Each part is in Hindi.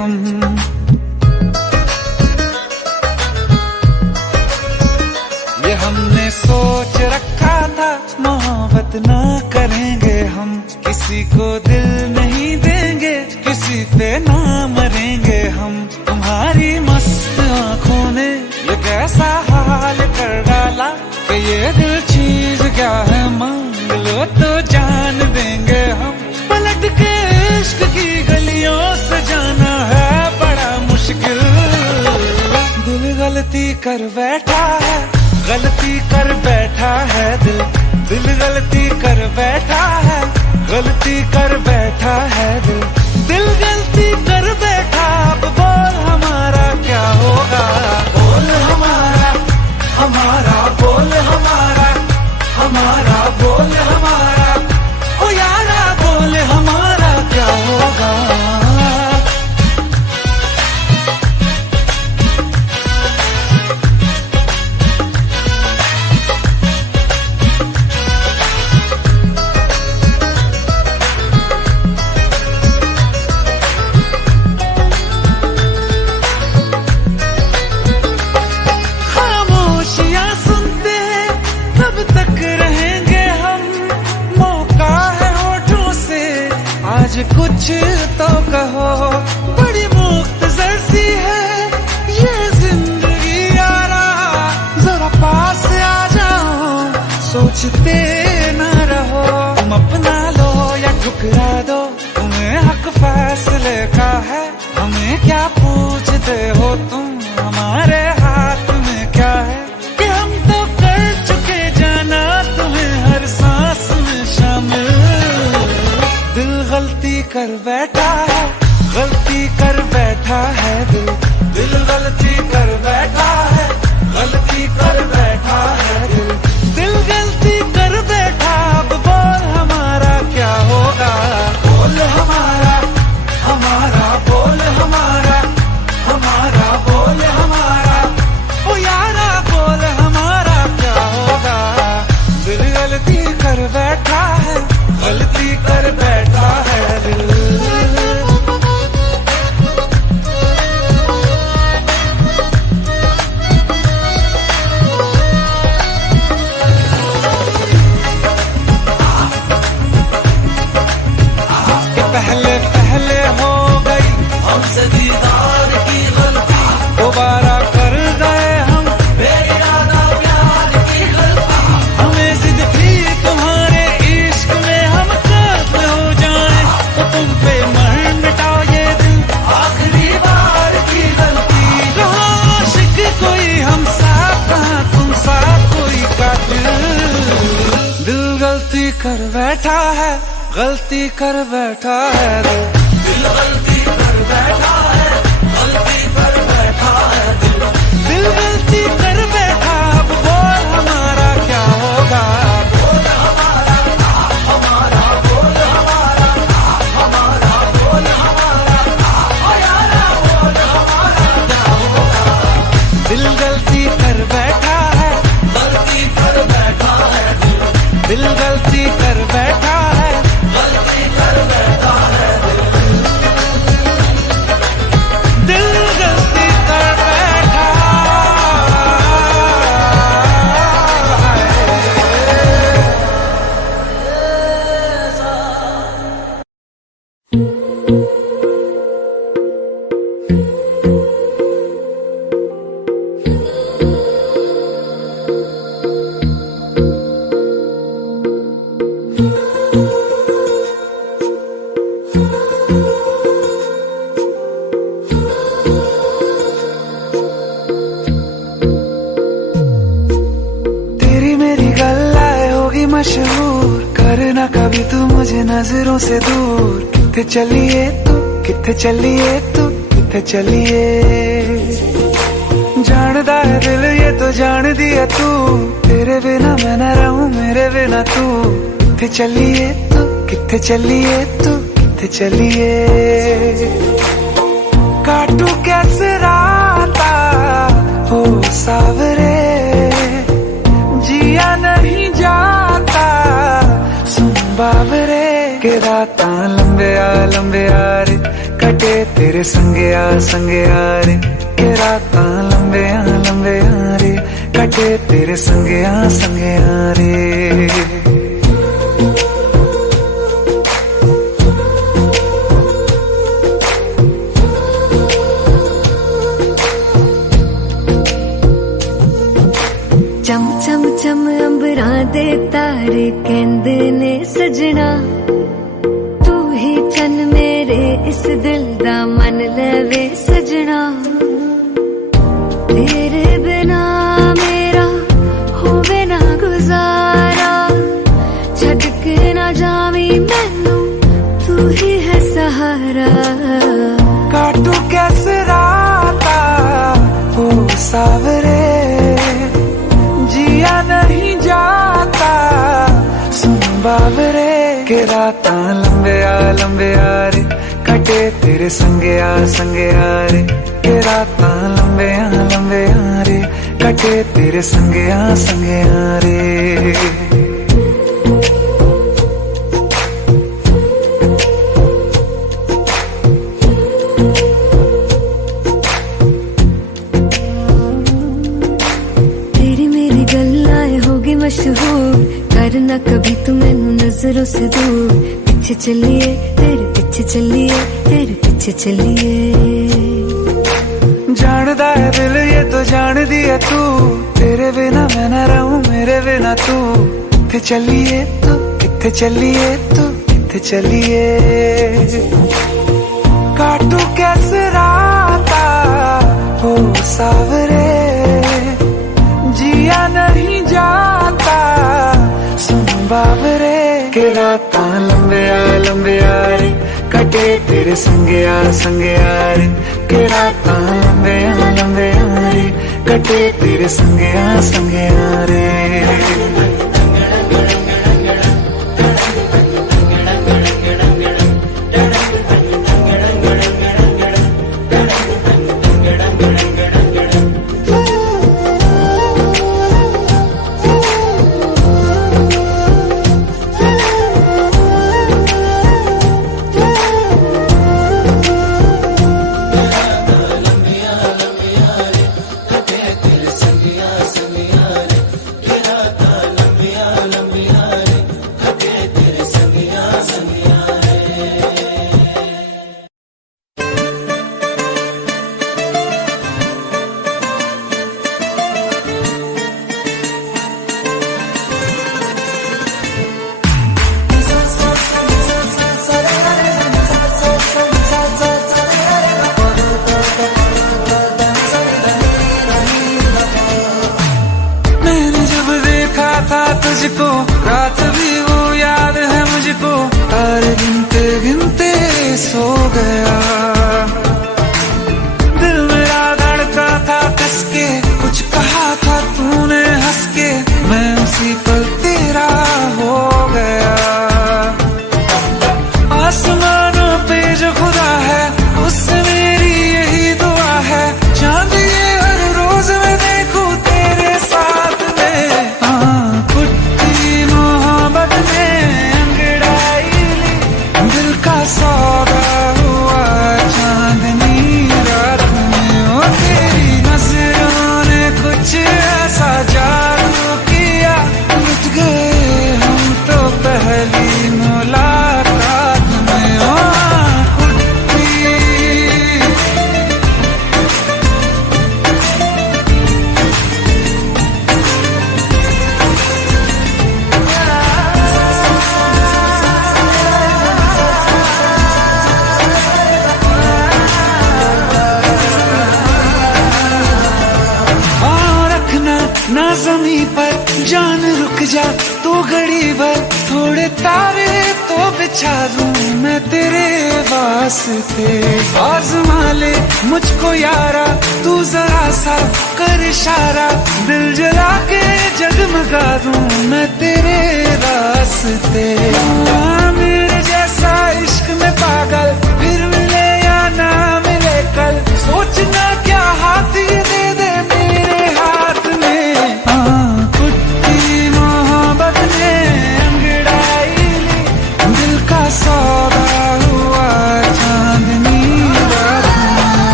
हम। ये हमने सोच रखा था मोहब्बत ना करेंगे हम, किसी को दिल नहीं देंगे, किसी पे ना मरेंगे हम। तुम्हारी मस्त आंखों ने ये कैसा हाल कर डाला कि ये दिल चीज क्या है मांग लो तो जान देंगे हम। पलट के इश्क की गलियों से जाना है बड़ा मुश्किल। दिल गलती कर बैठा है, गलती कर बैठा है दिल। दिल गलती कर बैठा है, गलती कर बैठा है दिल। दिल गलती कर बैठा, अब बोल हमारा क्या होगा। बोल हमारा, हमारा बोल हमारा, हमारा बोल हमारा, ओ यारा बोल हमारा क्या होगा। कुछ तो कहो, बड़ी मुख्तसर सी है ये जिंदगी यारा। जरा पास आ जाओ, सोचते न रहो। तुम अपना लो या ठुकरा दो, तुम्हें हक फैसले का है। हमें क्या पूछते हो तुम, हमारे हाथ में क्या है। कि हम तो कर चुके जाना तुम्हें हर सांस में शामिल। दिल गलती कर बैठा है, गलती कर बैठा है दिल। दिल गलती कर बैठा है, गलती कर बैठा है दिल। दिल गलती कर बैठा, अब बोल हमारा क्या होगा। बोल हमारा, हमारा बोल हमारा, हमारा बोल हमारा, ओ यारा बोल हमारा क्या होगा। दिल गलती कर बैठा है, गलती कर बैठा है दिल। पहले पहले हो गई हमसे दीदार की गलती, दोबारा कर गए हम बेइरादा प्यार की गलती। हमें जिद थी तुम्हारे इश्क में हम कर्म हो जाए, तो तुम पे मर मिटाओ ये दिल आखिरी बार की गलती। कहाँ आशिक कोई हम साथ, कहाँ तुम साथ कोई कातिल। दिल गलती कर बैठा है, गलती कर बैठा है दिल। दिल गलती कर बैठा है, गलती कर बैठा है दिल। दिल गलती कर बैठा, अब बोल हमारा क्या होगा। बोल हमारा, हमारा बोल हमारा, हमारा बोल हमारा, ओ यारा बोल हमारा क्या होगा। दिल गलती कर बैठा है, गलती कर बैठा है दिल। दिल गलती कर बैठा है, गलती कर बैठा है दिल। दिल गलती कर बैठा मशहूर करना कभी तू मुझे नजरों से दूर। किथे चलिए तू, किथे चलिए तू, किथे चलिए। जानदा है दिल ये तो जान दिया तू, तेरे बिना मैं न रहूं मेरे बिना तू। किथे चलिए तू, किथे चलिए तू, किथे चलिए। काटू कैसे राता हो सावरे, जिया नहीं जाता सुन बाबरे। के रातां लंबे आ रे, कट कटे तेरे संगया संगया रे के रातां लंबिया लंबिया रे कटे तेरे संगया संगया रे। चम चम चम अंबरां दे तारे कहंदे ने सजना तू ही चन मेरे इस दिल दा मन लवे सजना। तेरे बिना मेरा होवे ना गुजारा छड़ के ना जावी मैनू तू ही है सहारा। काटू कैसे राता ओ सावरे जिया नहीं जाता सुन बावरे के रातां लंबिया लंबिया रे कटे तेरे संगया संगया रे के रातां लंबिया लंबिया रे कटे तेरे संगया संगया रे। मशहूर करना कभी तू मैनू नजरों से दूर पीछे चलिए तेरे पीछे चलिए तेरे पीछे चलिए। जानदा है दिल ये तो जान दिया तू तेरे बिना मैं ना रहूं मेरे बिना तू किथे चलिए तू किथे चलिए तू किथे चलिए। काटू कैसे राता ओ सावरे जिया नहीं जाता सुन बावरे के रातां लंबिया लंबिया रे कटे तेरे संगया संगया रे के रातां लंबिया लंबिया रे कटे तेरे संगया संगया रे। तुझको रात भी वो याद है मुझको तारे गिनते गिनते सो गया दिल मेरा धड़का था कस के कुछ कहा था तूने हंस के मैं उसी पल तेरा हो गया। आसमानों पे जो खुदा है उससे मेरी यही दुआ है चांद ये हर रोज मैं देखूं तेरे साथ में। सौदा हुआ चांदनी रात में ओ तेरी नजरों ने कुछ ऐसा जादू किया लुट गए हम तो पहली मुलाकात में। ओ ना ज़मीं पर जान रुक जा तो घड़ी भर थोड़े तारे तो बिछा दूं मैं तेरे वास्ते। आज़मा ले मुझको यारा तू जरा सा कर इशारा दिल जला के जगमगा दूं मैं तेरे रास्ते। मेरे जैसा इश्क में पागल फिर मिले या ना मिले कल सोचना क्या हाथ ये दे दे मेरे हाथ में। कुट्टी मोहब्बत ने अंगड़ाई ली दिल का सौदा हुआ चांदनी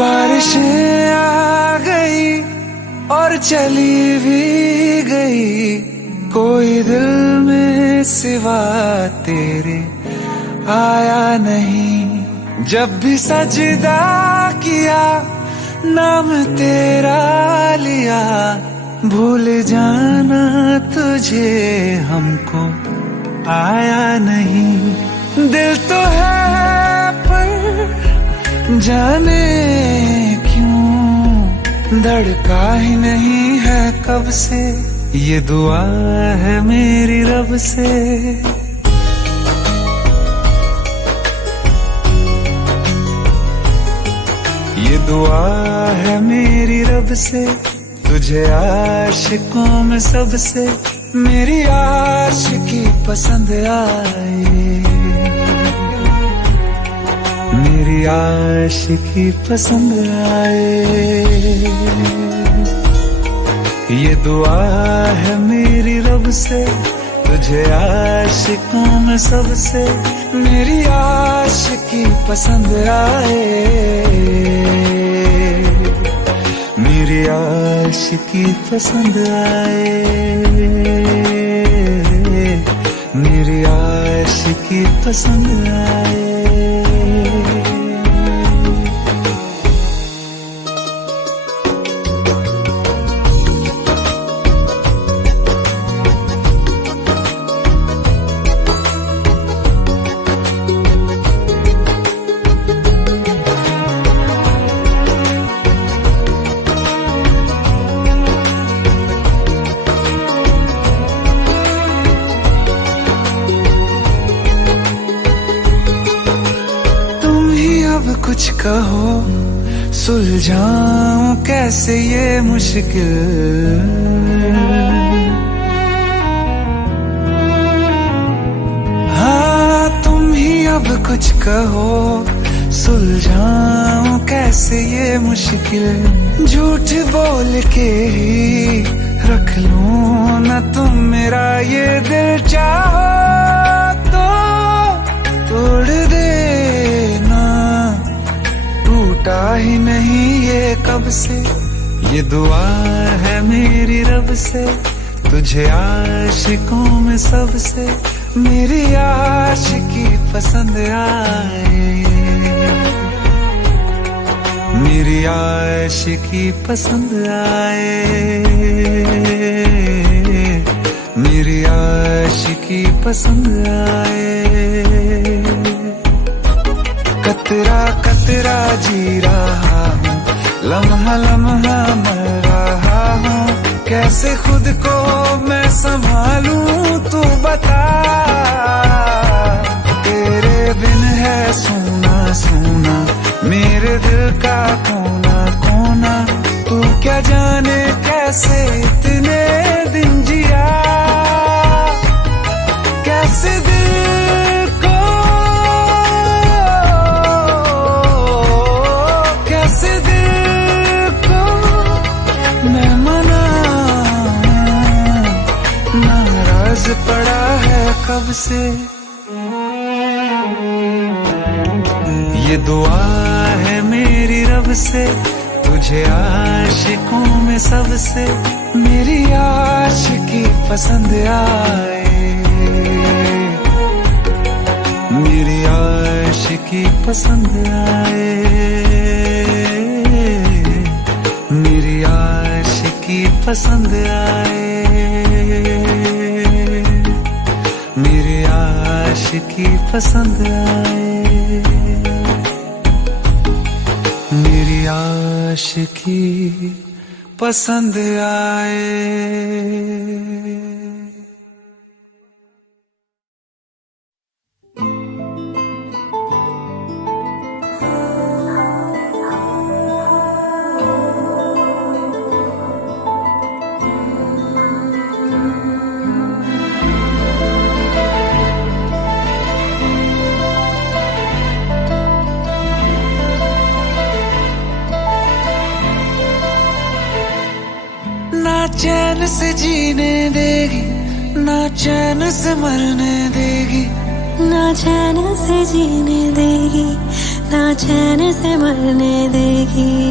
बारिशें आ गई और चली भी गई, कोई दिल में सिवा तेरे आया नहीं। जब भी सजदा किया नाम तेरा लिया, भूल जाना तुझे हमको आया नहीं। दिल तो है पर जाने क्यों धड़का ही नहीं है कब से, ये दुआ है मेरी रब से। ये दुआ है मेरी रब से, तुझे आशिकों में सबसे मेरी आशिकी पसंद आए, मेरी आशिकी पसंद आए। ये दुआ है मेरी रब से, तुझे आशिकों में सबसे मेरी आशिकी पसंद आए, मेरी आशिकी पसंद आए, मेरी आशिकी पसंद आए। कुछ कहो सुलझाऊं कैसे ये मुश्किल, हाँ तुम ही अब कुछ कहो सुलझाऊं कैसे ये मुश्किल। झूठ बोल के ही रख लूं न तुम मेरा ये दिल, चाहो तो तोड़ देना, टूटा ही नहीं ये कब से। ये दुआ है मेरी रब से, तुझे आशिकों में सबसे मेरी आशिकी पसंद आए, मेरी आशिकी पसंद आए, मेरी आशिकी पसंद आए। कतरा कतरा जी रहा हूँ, लम्हा लम्हा मर रहा हूँ, कैसे खुद को मैं संभालूं तू बता। तेरे बिन है सोना सोना मेरे दिल का कोना कोना, तू क्या जाने कैसे इतने दिन जिया, कैसे दिल को कैसे दिल को मैं मनाऊं, नाराज पड़ा है कब से। ये दुआ है मेरी रब से, तुझे आशिकों में सबसे मेरी आशिकी पसंद आए, मेरी आशिकी पसंद आए, मेरी आशिकी पसंद आए, मेरी आशिकी पसंद आए, मेरी आशिकी पसंद आए। ना चैन से जीने देगी, ना चैन से मरने देगी, ना चैन से जीने देगी, ना चैन से मरने देगी।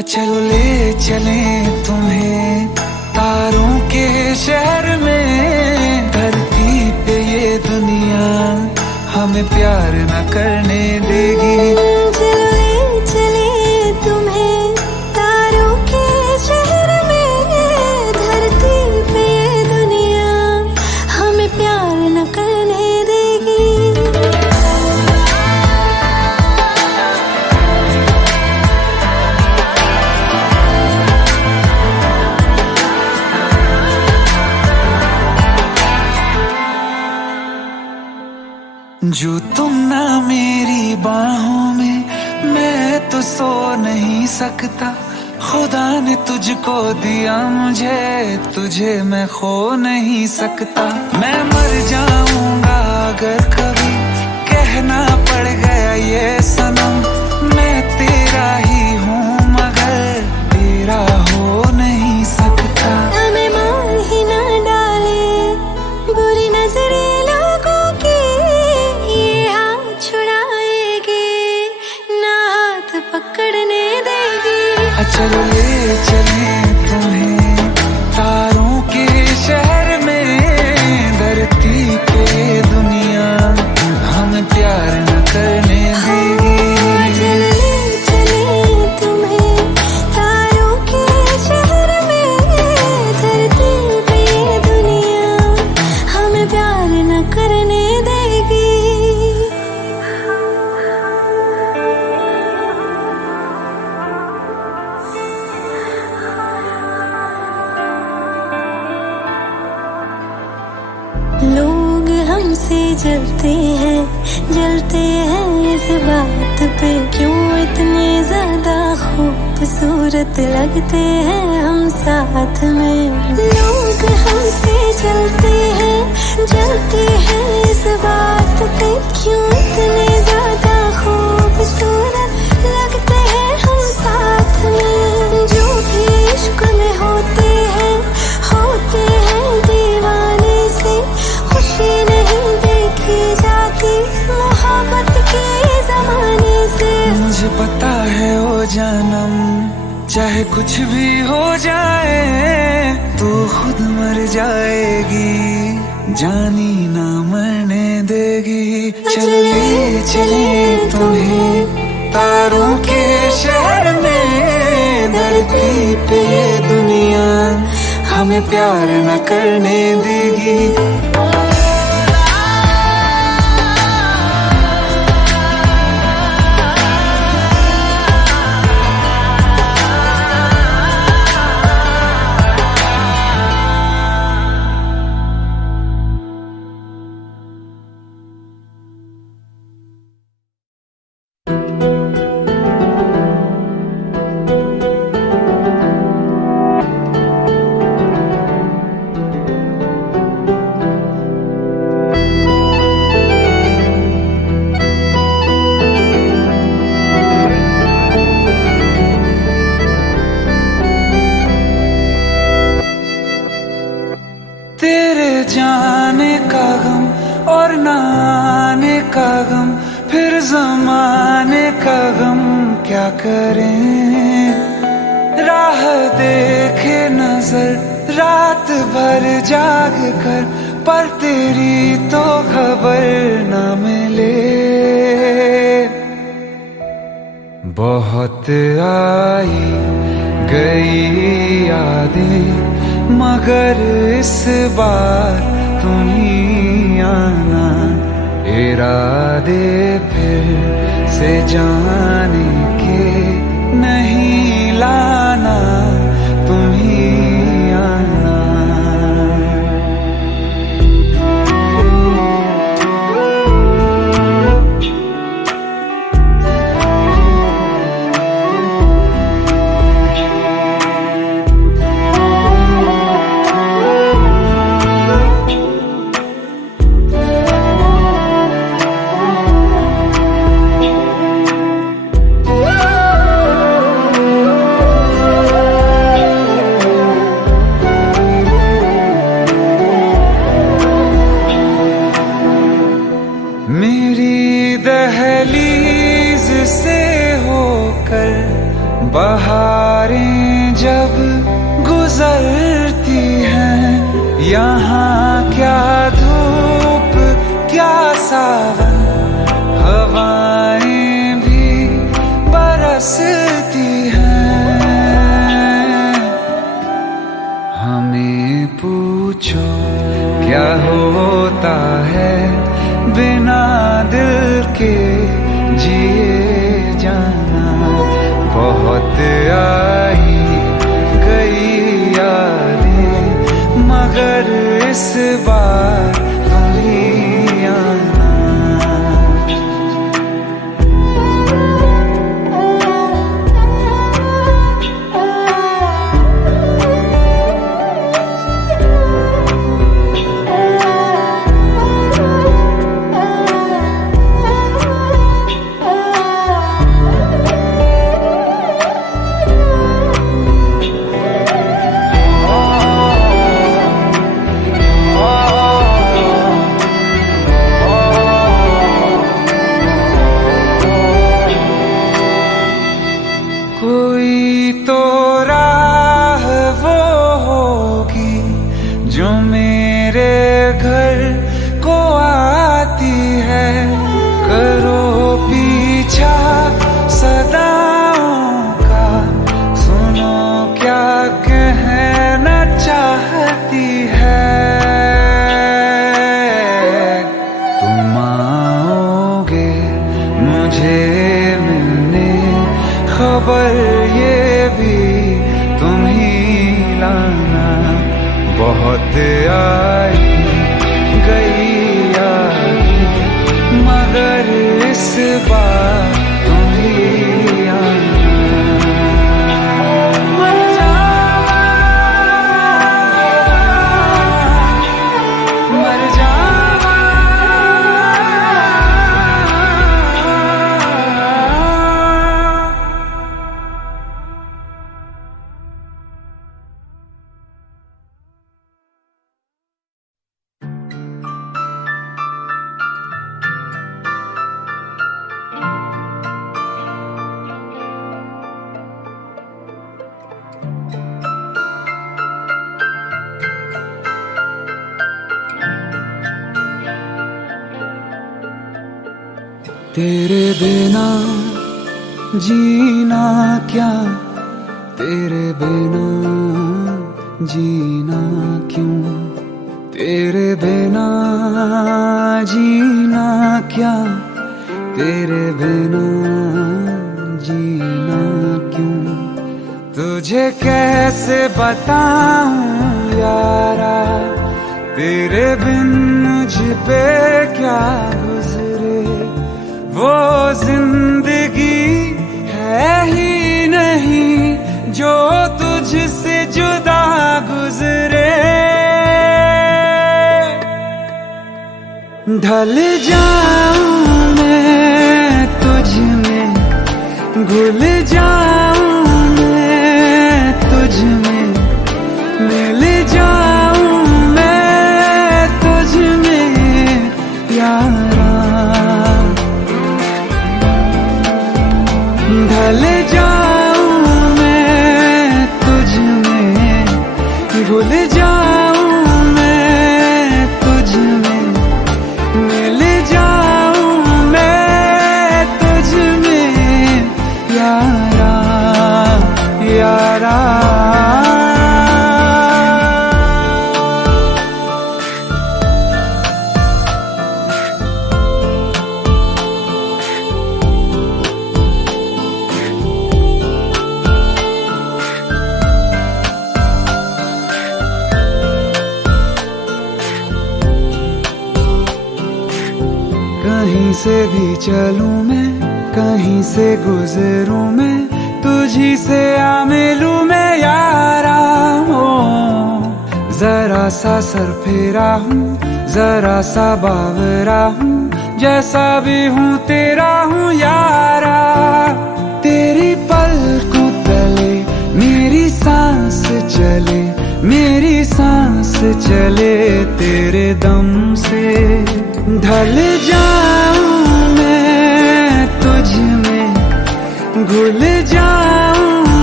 चलो ले चले तुम्हें तारों के शहर में। धरती पे ये दुनिया हमें प्यार न करने देगी। चलो ले चले तुम्हें तारों के शहर में। धरती पे ये दुनिया हमें प्यार न करने देगी। जो तुम ना मेरी बाहों में मैं तो सो नहीं सकता। खुदा ने तुझको दिया मुझे, तुझे मैं खो नहीं सकता। मैं मर जाऊंगा अगर कभी कहना पड़ गया ये सनम। मैं तेरा ही हूँ मगर तेरा हो नहीं सकता। हमें मार ही ना डाले बुरी नजरे लोगों की, ये हाथ छुड़ाएगी ना हाथ पकड़ने देगी। चलो ले चले तुम्हें तारों के शहर में। धरती पे दुनिया हमें प्यार न करने देगी। चलो ले चले तुम्हें तारों के शहर में। धरती पे दुनिया हमें प्यार न करने देगी। लोग हमसे जलते हैं इस बात पे। क्यों इतने ज्यादा खूबसूरत लगते हैं हम साथ में। लोग हमसे जलते हैं इस बात पे। क्यों इतने ज्यादा खूबसूरत लगते हैं हम साथ में। जो भी इश्क में होते हैं दीवाने से। खुशी नहीं देखी जाती मोहब्बत के जमाने से। मुझे पता है ओ जानम चाहे कुछ भी हो जाए तू खुद मर जाएगी, जानी ना मरने देगी। चले चले तुम्हें तारों के शहर में। धरती पे दुनिया हमें प्यार न करने देगी। जाने का गम और न आने का गम, फिर जमाने का गम क्या करें। राह देखे नजर रात भर जाग कर, पर तेरी तो खबर न मिले। बहुत आई गई यादें मगर इस बार तुम ही आना। इरादे फिर से जाने के नहीं लाना, तुम ही आना। मेरी दहलीज से होकर बहारें जब गुजरती हैं, यहाँ क्या धूप क्या सावन, हवाएं भी बरसती हैं। हमें पूछो क्या होता है बिना दिल के जिए जाना। बहुत आई गई यादें मगर इस बार तुम ही आना। कोई तो राह वो होगी जो मेरे घर को आती है। करो पीछा सदाओं का, सुनो क्या कहना चाहती है। तुम आओगे मुझे मिलने, खबर ये भी तुम ही लाना। बहुत आई गई यादें मगर इस बार तुम ही आना। मर जावा, मर जावा। तेरे बिना जीना क्या, तेरे बिना जीना क्यों, तेरे बिना जीना क्या, तेरे बिना जीना क्यों। तुझे कैसे बताऊं यारा, तेरे बिन मुझ पे क्या गुजरे। वो जिंदगी है ही नहीं जो तुझसे जुदा गुजरे। ढल जाऊं मैं तुझ में, घुल जाऊं मैं तुझ में, मिल जाऊं मैं तुझ में यारा। ढल जाऊं मैं तुझ में, भूल जाऊं मैं तुझ में, मिल जाऊं मैं तुझ में यारा, यारा। कहीं से भी चलूं मैं, कहीं से गुजरूं मैं, तुझी से आ मिलूं मैं यारा। हो जरा सा सर फेरा हूँ, जरा सा बावरा हूँ, जैसा भी हूँ तेरा हूँ यारा। तेरी पलकों तले मेरी सांस चले, मेरी सांस चले तेरे दम से। ढल जाऊं मैं तुझ में, घुल जाऊं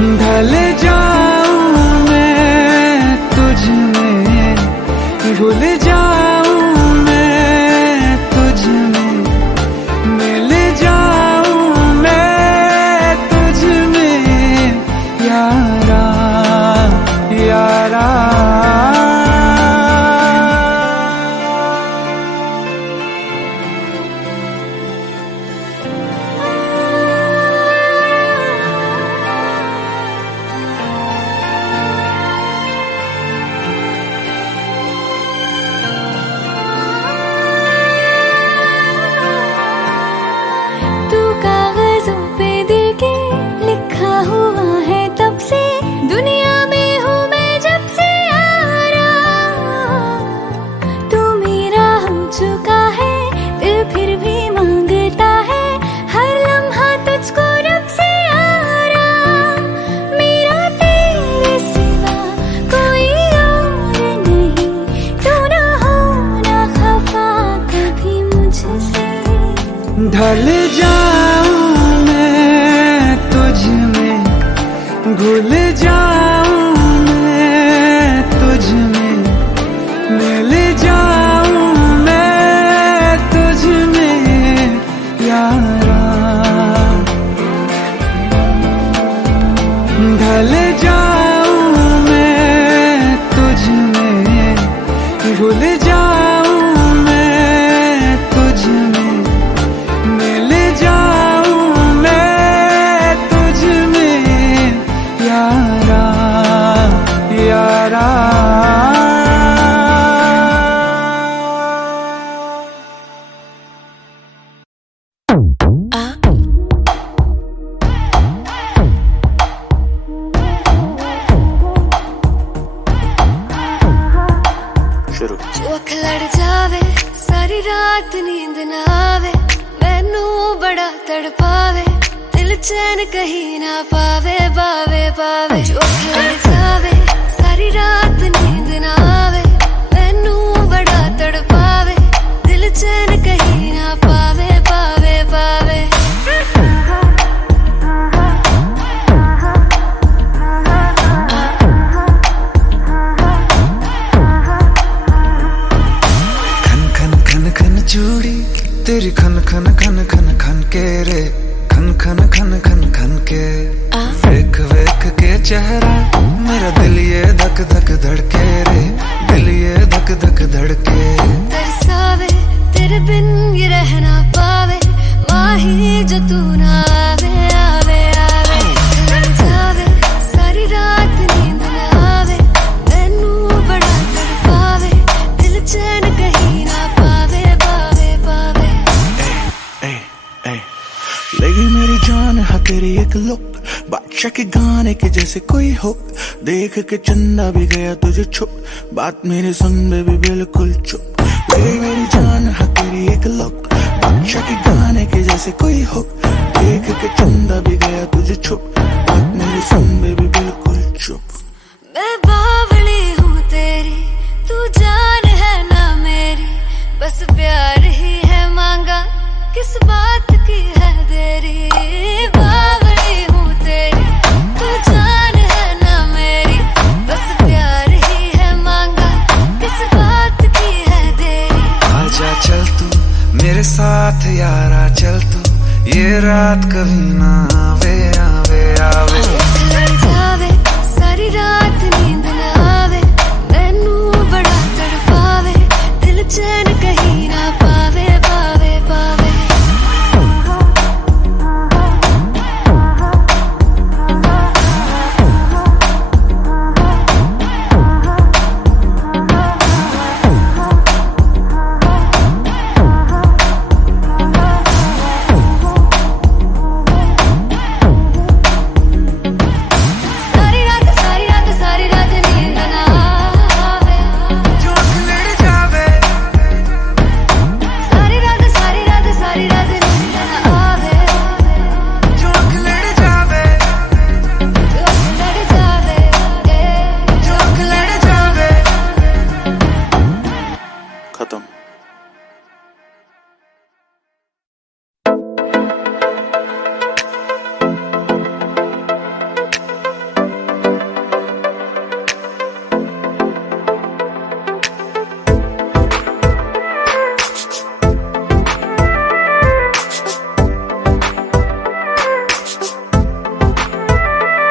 ढल जाऊं मैं तुझ में, घुल जाऊं मैं तुझ में, मिल जाऊं मैं तुझ में यारा यारा। ढल जाऊं मैं तुझ में, घुल जाऊं मैं तुझ में, मिल जाऊं मैं तुझ में यारा। ढल जाऊं मैं तुझ में, घुल जाऊं मैं तुझ में, मिल जाऊं मैं तुझ में यारा यारा। जो अख लड़ जावे सारी रात नींद ना आवे, मैनू बड़ा तड़पावे, दिल चैन कहीं ना पावे पावे पावे। जो अख लड़ जावे सारी रात नींद ना आवे, मैनू बड़ा तड़पावे, दिल चैन कहीं ना पावे पावे पावे। चूड़ी तेरी खन खन खन खन खन के रे, खन खन खन खन खन के। वेख वेख के चेहरा मेरा दिल ये धक धक धड़के रे, दिल ये धक धक धड़के। तरसावे तेरे बिन ये रह ना पावे, माही जो तू ना आवे आवे आवे। लड़ जावे सारी रात नींद ना आवे, मैनू बड़ा तड़पावे, दिल चैन कहीं ना पावे पावे पावे। लगी मेरी जान है तेरी एक लुक, बादशाह के गाने के जैसे कोई हो, देख के चंदा भी गया तुझे छुप, बात मेरे सुन बेबी बिल्कुल चुप। लगी मेरी जान है तेरी एक लुक, बादशाह के गाने के जैसे कोई हो, देख के चंदा भी गया तुझे छुप, बात मेरे सुन बेबी बिल्कुल चुप। मैं बावली हूँ तेरी, तू जान है ना मेरी, बस प्यार ही है मांगा, किस बात की है देरी। बावली हूँ तेरी, तू जान है ना मेरी, बस प्यार ही है मांगा, किस बात की है देरी। आजा चल तू मेरे साथ यारा, चल तू ये रात कभी ना आवे आवे आवे। लड़ जावे सारी रात नींद ना आवे, मैनू बड़ा तड़पावे, दिल चैन कहीं ना पावे पावे पावे।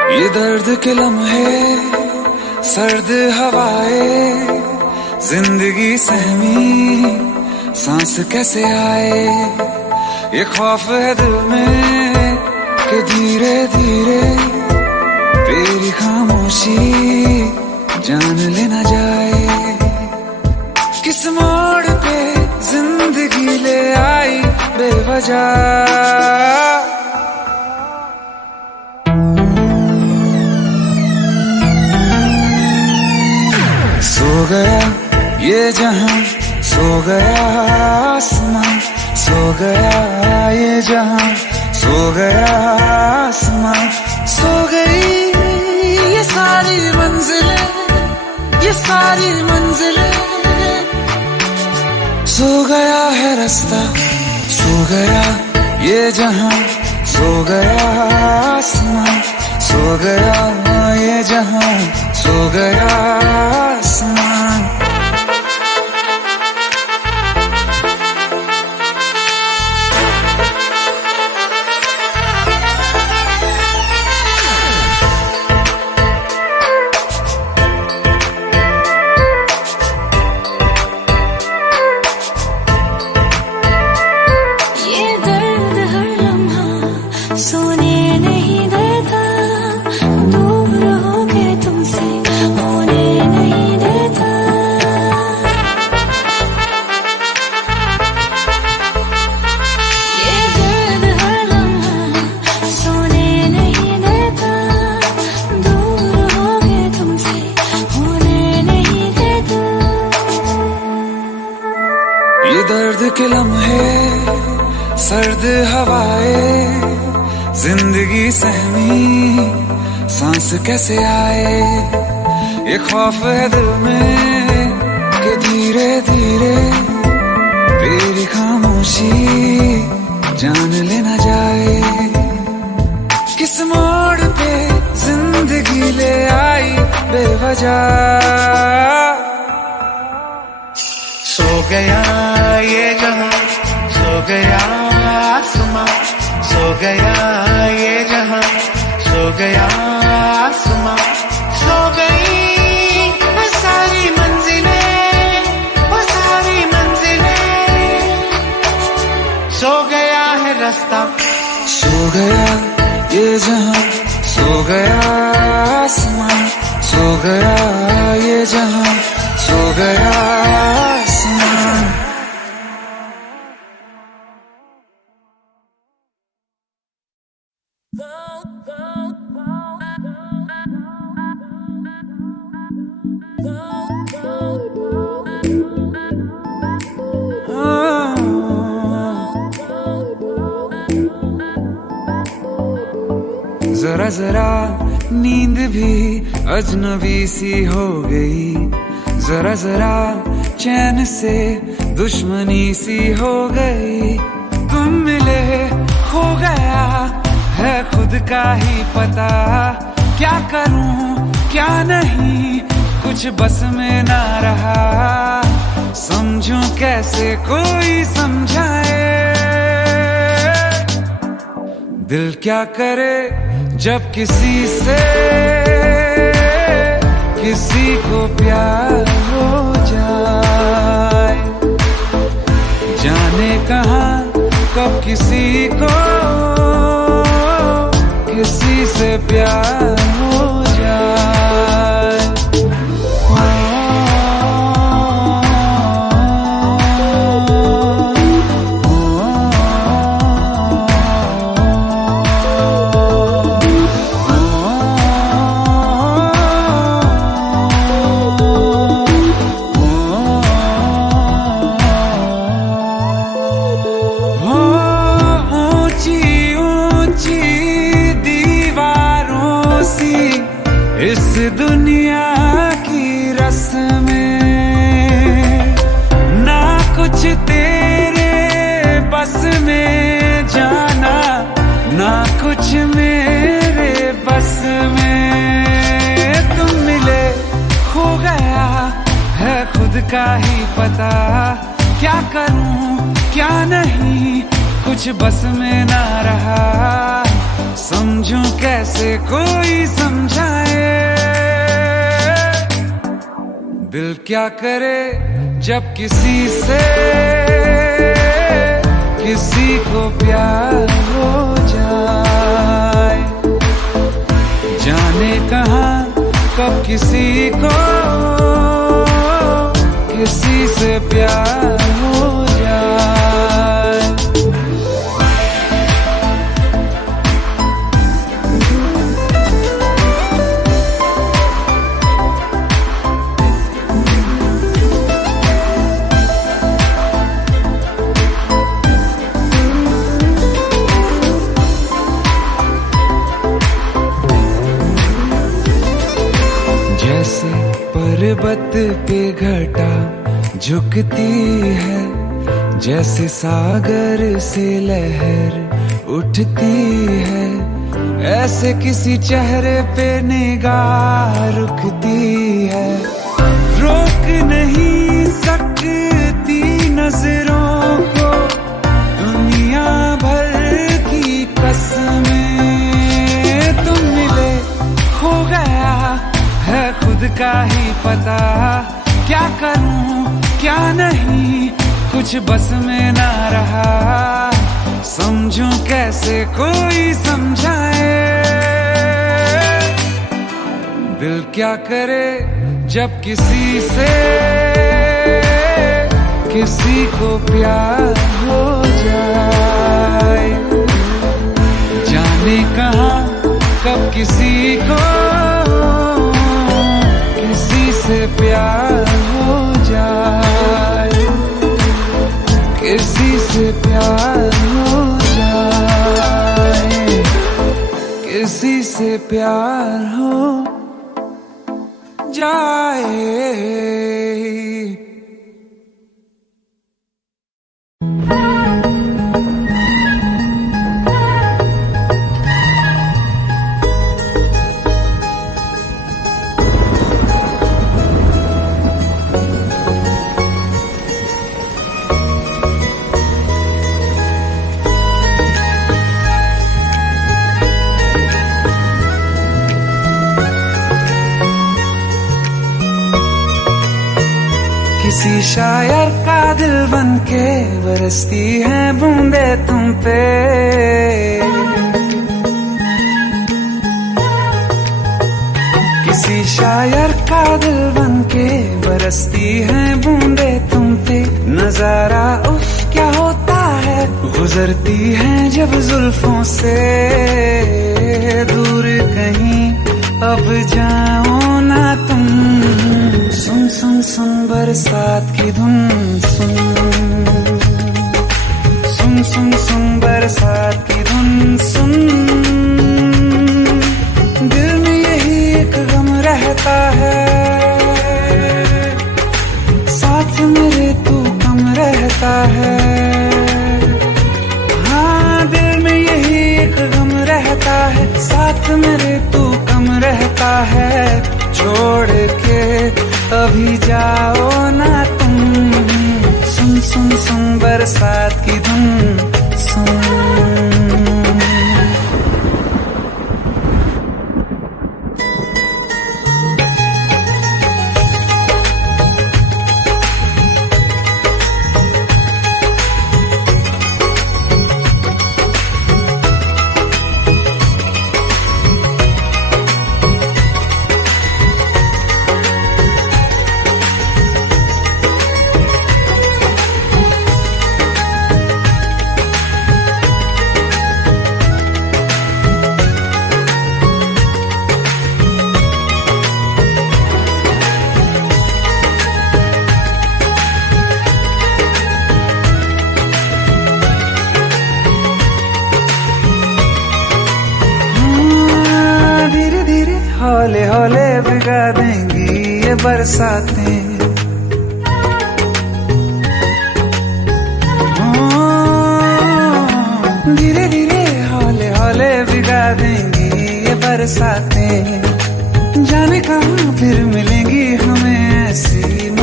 ये दर्द के लम्हे, सर्द हवाएं, जिंदगी सहमी सांस कैसे आए। ये खौफ है दिल में कि धीरे धीरे तेरी खामोशी जान लेना जाए। किस मोड़ पे जिंदगी ले आई बेवजह। सो गया ये जहां, सो गया आसमां, सो गया ये जहां, सो गया आसमां, सो गई ये सारी मंजिलें, ये सारी मंजिलें। सो गया है रास्ता, सो गया ये जहां, सो गया आसमां, सो गया ये जहां, सो गया आसमां। ये दर्द के लम्हे, सर्द हवाएं, जिंदगी सहमी सांस कैसे आए। ये खौफ है दिल में कि धीरे धीरे तेरी खामोशी जान लेना जाए। किस मोड़ पे जिंदगी ले आई बेवजह। सो गया ये जहां, सो गया आसमां, सो गया ये जहां, सो गया आसमां, सो गई वो सारी मंजिलें, वो सारी मंजिलें। सो गया है रास्ता, सो गया ये जहां, सो गया आसमां, सो गया ये जहां, सो गया आसमां। जरा जरा नींद भी अजनबी सी हो गई, जरा जरा चैन से दुश्मनी सी हो गई। तुम मिले खो गया है खुद का ही पता, क्या करूं क्या नहीं कुछ बस में ना रहा। समझूं कैसे कोई समझाए, दिल क्या करे जब किसी से किसी को प्यार हो जाए। जाने कहां कब किसी को किसी से प्यार हो जाए। इस दुनिया की रस्में ना कुछ तेरे बस में जाना, ना कुछ मेरे बस में। तुम मिले खो गया है खुद का ही पता, क्या करूं क्या नहीं कुछ बस में ना रहा, समझूं कैसे कोई समझाए। दिल क्या करे जब किसी से किसी को प्यार हो जाए, जाने कहाँ कब किसी को किसी से प्यार हो जाए। जैसे पर्वत पे घटा झुकती है, जैसे सागर से लहर उठती है, ऐसे किसी चेहरे पे निगाह रुकती है। रोक नहीं सकती नजरों को दुनिया भर की कसमें, तुम मिले हो गया है खुद का ही पता, क्या करूं क्या नहीं कुछ बस में ना रहा, समझूं कैसे कोई समझाए। दिल क्या करे जब किसी से किसी को प्यार हो जाए, जाने कहाँ कब किसी को किसी से प्यार हो जाए, किसी से प्यार हो जाए, किसी से प्यार हो जाए। किसी शायर का दिल बनके बरसती है बूंदे तुम पे, किसी शायर का दिल बनके बरसती है बूंदे तुम पे। नजारा उफ क्या होता है, गुजरती है जब जुल्फों से दूर कहीं अब जाओ ना तुम। सुन सुन सुन बरसात की धुन सुन, सुन सुन सुन बरसात की धुन सुन। दिल में यही एक गम रहता है, साथ मेरे तू कम रहता है। हाँ दिल में यही एक गम रहता है, साथ मेरे तू कम रहता है। छोड़ के अभी जाओ ना तुम, सुन सुन सुन बरसात की धुन सुन। हौले हौले भिगा देंगी ये बरसातें, धीरे धीरे हौले हौले भिगा देंगी ये बरसातें। जाने कहाँ फिर मिलेंगी हमें ऐसी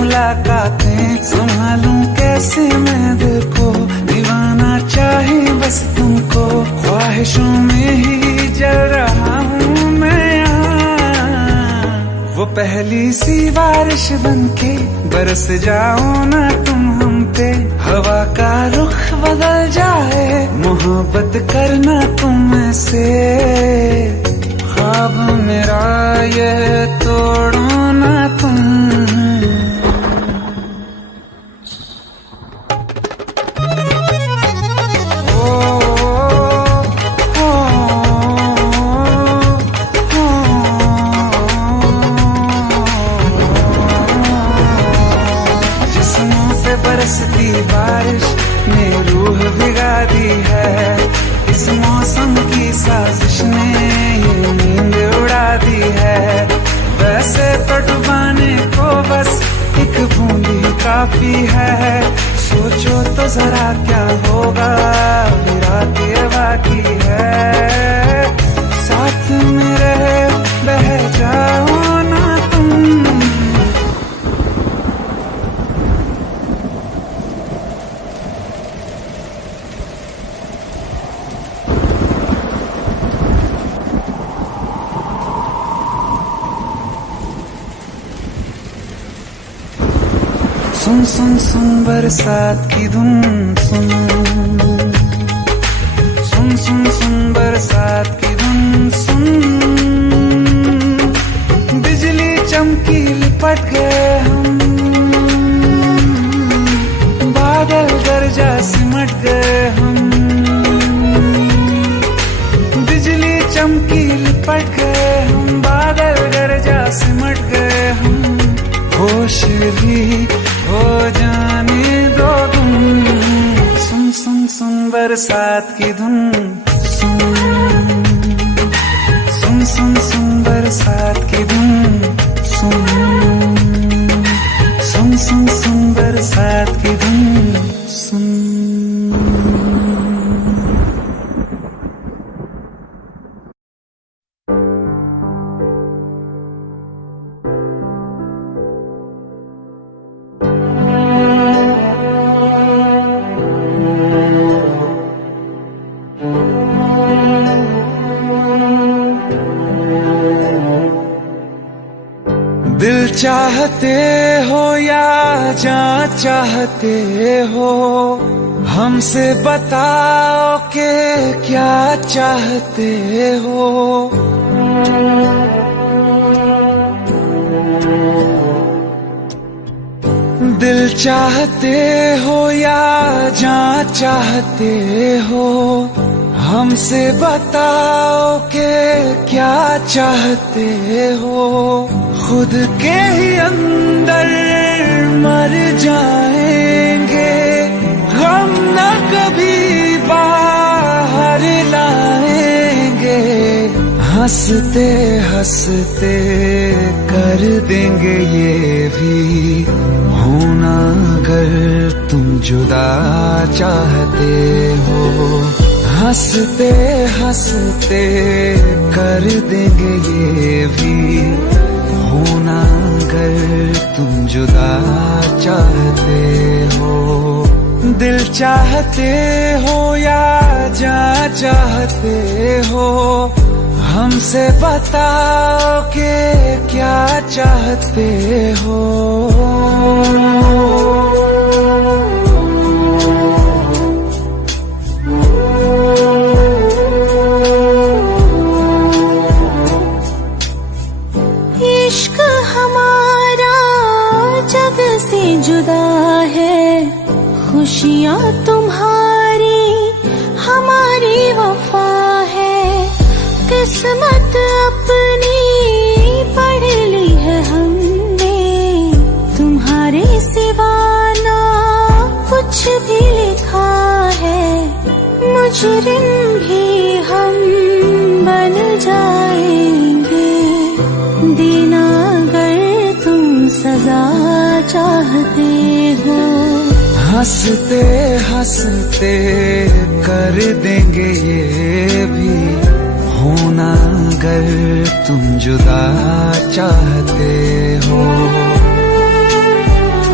मुलाकातें संभालूं कैसे मैं दिल को, दीवाना चाहे बस तुमको, ख्वाहिशों में ही जल रहा हूँ मैं यहाँ। वो पहली सी बारिश बनके बरस जाओ ना तुम हम पे, हवा का रुख बदल जाए, मोहब्बत करना तुम से, ख्वाब मेरा ये तोड़ो ना तुम। बरसती बारिश ने रूह भिगा दी है, इस मौसम की साजिश ने ये नींद उड़ा दी है। वैसे तो डुबाने को बस एक बूंद ही काफी है, सोचो तो जरा क्या होगा मेरा के बाकी है, साथ मेरे बह जाओ ना तुम। सुन सुन सुन बरसात की धुन सुन, सुन सुन सुन बरसात की धुन सुन, बिजली चमकी लिपट गए हम, बादल गरजा सिमट गए हम, बिजली चमकी लिपट गए हम, बादल गरजा सिमट गए हम, होश भी हो जाने दो तुम। सुन सुन सुन बरसात की धुन सुन, सुन सुन सुन बरसात की धुन सुन, सुन सुन सुन बरसात की धुन सुन। दिल चाहते हो या जान चाहते हो, हमसे बताओ के क्या चाहते हो। दिल चाहते हो या जान चाहते हो, हमसे बताओ के क्या चाहते हो। खुद के ही अंदर मर जाएंगे, हम न कभी बाहर लाएंगे, हंसते हंसते कर देंगे ये भी होना अगर तुम जुदा चाहते हो। हंसते हंसते कर देंगे ये भी होना अगर तुम जुदा चाहते हो। दिल चाहते हो या जान चाहते हो, हमसे बताओ के क्या चाहते हो। इश्क हमारा जग से जुदा है, खुशियाँ तुम्हारी हमारी वफा है, किस्मत अपनी पढ़ ली है हमने, तुम्हारे सिवा ना कुछ भी लिखा है। मुजरिम भी हम बन जाएंगे, देना अगर तुम सजा चाहते हो। हंसते हंसते कर देंगे ये भी होना अगर तुम जुदा चाहते हो।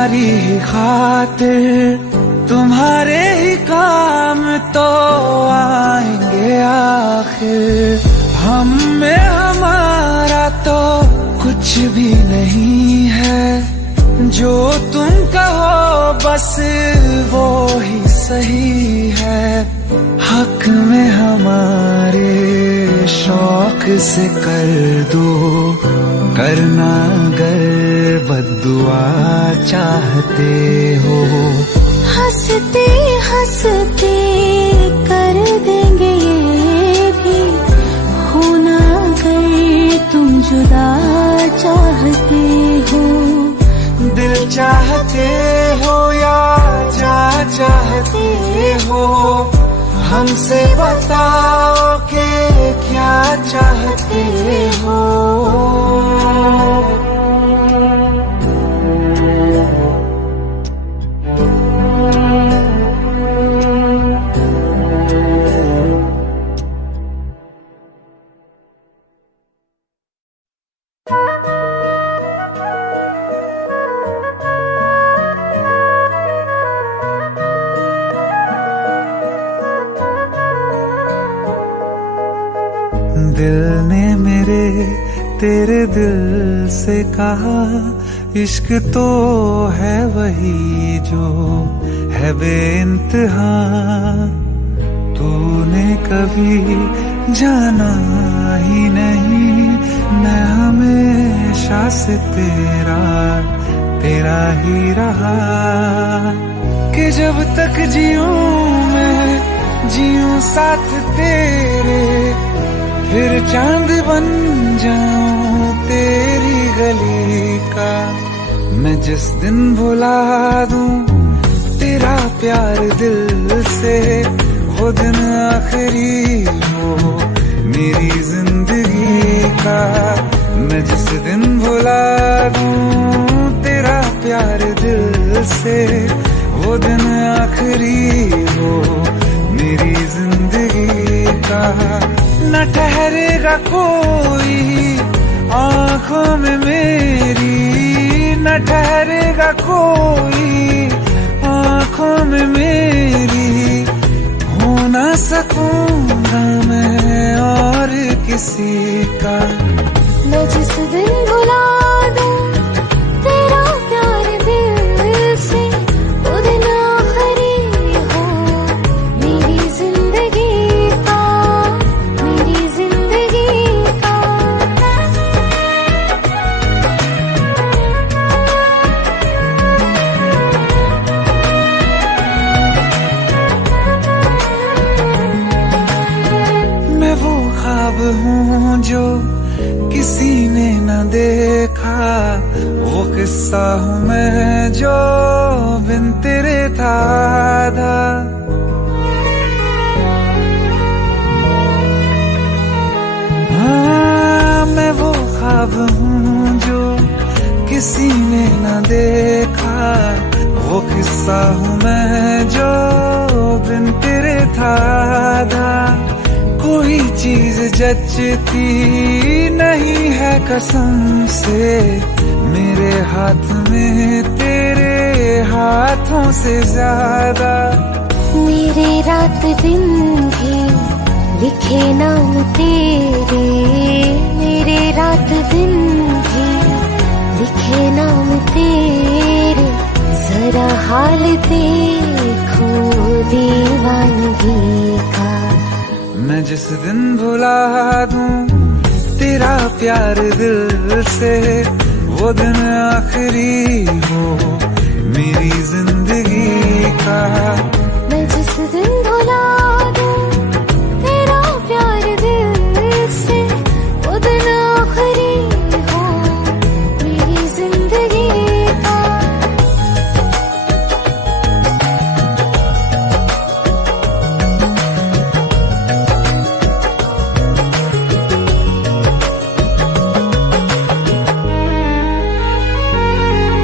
तुम्हारी ही खातिर तुम्हारे ही काम तो आएंगे आखिर। हम में हमारा तो कुछ भी नहीं है, जो तुम कहो बस वो ही सही है। हक में हमारे शौक से कर दो, करना अगर बद्दुआ चाहते हो। हंसते हंसते कर देंगे ये भी, होना अगर तुम जुदा चाहते हो। दिल चाहते हो या जा चाहते हो, हमसे बताओ कि क्या चाहते हो। दिल ने मेरे तेरे दिल से कहा, इश्क तो है वही जो है बेइंतहा। तूने कभी जाना ही नहीं, मैं हमेशा से तेरा ही रहा। कि जब तक जीऊं मैं जीऊं साथ तेरे, फिर चांद बन जाऊं तेरी गली का। मैं जिस दिन भुला दूं तेरा प्यार दिल से, वो दिन आखिरी हो मेरी जिंदगी का। मैं जिस दिन भुला दूं तेरा प्यार दिल से, वो दिन आखिरी हो मेरी जिंदगी का। न ठहरेगा कोई आँखों में मेरी, न ठहरेगा कोई आँखों में मेरी। हो ना सकूंगा मैं और किसी का। मैं जिस दिन भुला दूं तेरा प्यार दिल से, वो दिन आखिरी हो मेरी जिंदगी का, मेरी जिंदगी का। मैं वो ख्वाब हूँ जो किसी ने न देखा, वो किस्सा हूँ मैं जो बिन तेरे था आधा। हाँ, मैं वो ख्वाब हूँ जो किसी ने न देखा, वो किस्सा हूँ मैं जो बिन तेरे था आधा। कोई चीज जचती नहीं है कसम से मेरे हाथ में तेरे हाथों से ज्यादा। मेरे रात दिन भी लिखे नाम तेरे, मेरे रात दिन भी लिखे नाम तेरे। जरा हाल देखो दीवानगी का। मैं जिस दिन भुला दूं तेरा प्यार दिल से, वो दिन आखिरी हो मेरी जिंदगी का। मैं जिस दिन भुला दूं तेरा प्यार दिल से, वो दिन आखिरी हो मेरी जिंदगी का।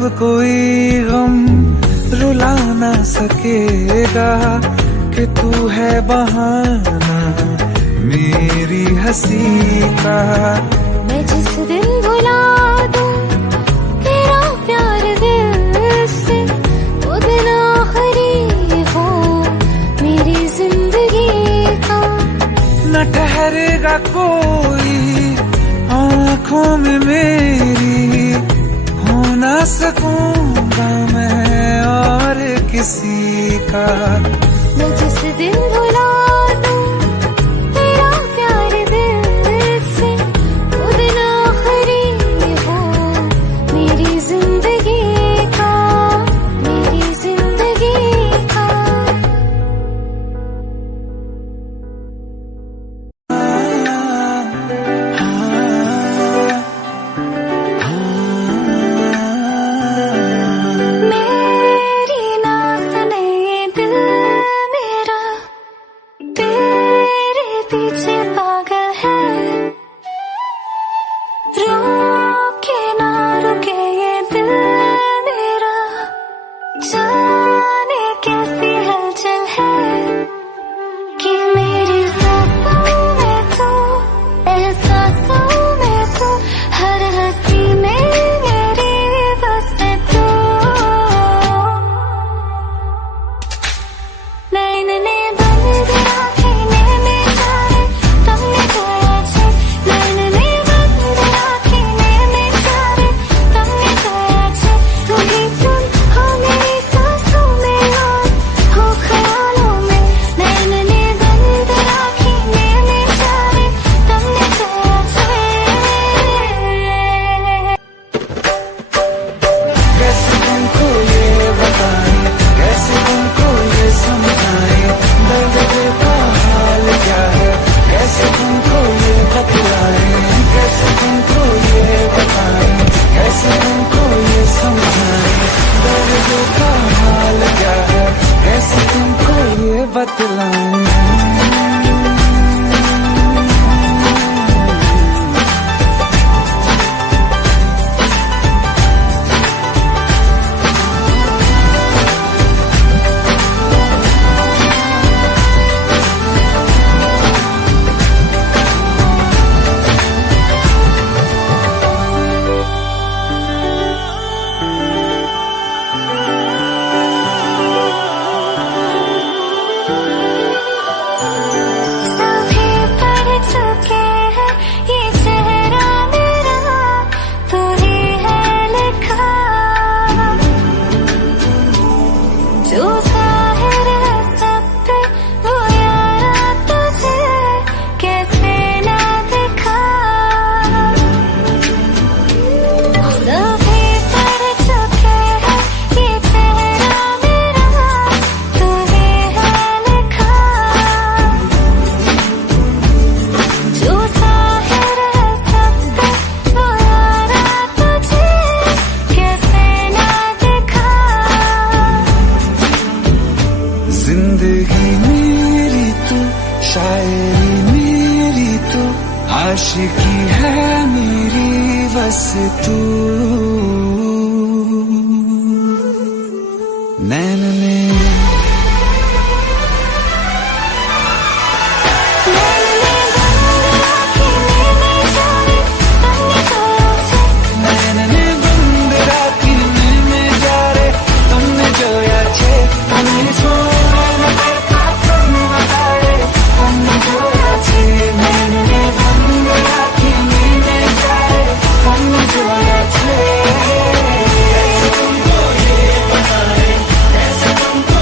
अब कोई गम रुला ना सकेगा कि तू है बहाना मेरी हंसी का। मैं जिस दिन भुला दूं तेरा प्यार दिल से, वो दिन आखिरी हो मेरी जिंदगी का। न ठहरेगा कोई आँखों में मेरी, हो ना सकूंगा मैं और किसी का। मैं जिस दिन भुला दूं तेरा प्यार दिल से, वो दिन आखिरी हो मेरी जिंदगी का, मेरी जिंदगी का। मेरी ना सुने ये दिल मेरा, तेरे पीछे पागल है। रुके ना रुके ये दिल मेरा, जाने कैसी हलचल है कि मेरी सांसों में तू, एहसासों में तू, हर हंसी में मेरी बस तू। नैन ने बंद आँखें ने चाहे तुमने खोया छे, नैन ने बंद आँखें ने चाहे तुमने खोया छे। तू ही तुम हो मेरी सांसों में और हो ख्यालों में। नैन ने बंद आँखें ने चाहे तुमने खोया छे। कैसे तुमको ये बताएं, कैसे तुमको ये समझाएं, दर्द दिल का हाल क्या है, कैसे तुमको ये बतलाएं। कैसे तुमको ये बताएं, कैसे तुमको ये समझाएं, दर्द दिल का हाल क्या है, कैसे तुमको ये बतलाएं। सभी पढ़ चुके हैं ये चेहरा मेरा, तू ही है लिखा। जो जाहिर है सब पे वो यारा तुझे कैसे ना दिखा। सभी पढ़ चुके हैं ये चेहरा मेरा, तू ही है लिखा। जो जाहिर है सब पे वो यारा तुझे कैसे ना दिखा। जिंदगी मेरी तू, शायरी मेरी तू, आशिकी है मेरी बस तू। नैन ने नैन ने बंद राखी में जा रे तुमने जोया छे, तुमने सोना करता तुम बताए, तुमने जोया छे। नैन ने बंद राखी में जा रे तुमने जोया छे। कैसे तुमको ये बताएं, कैसे तुमको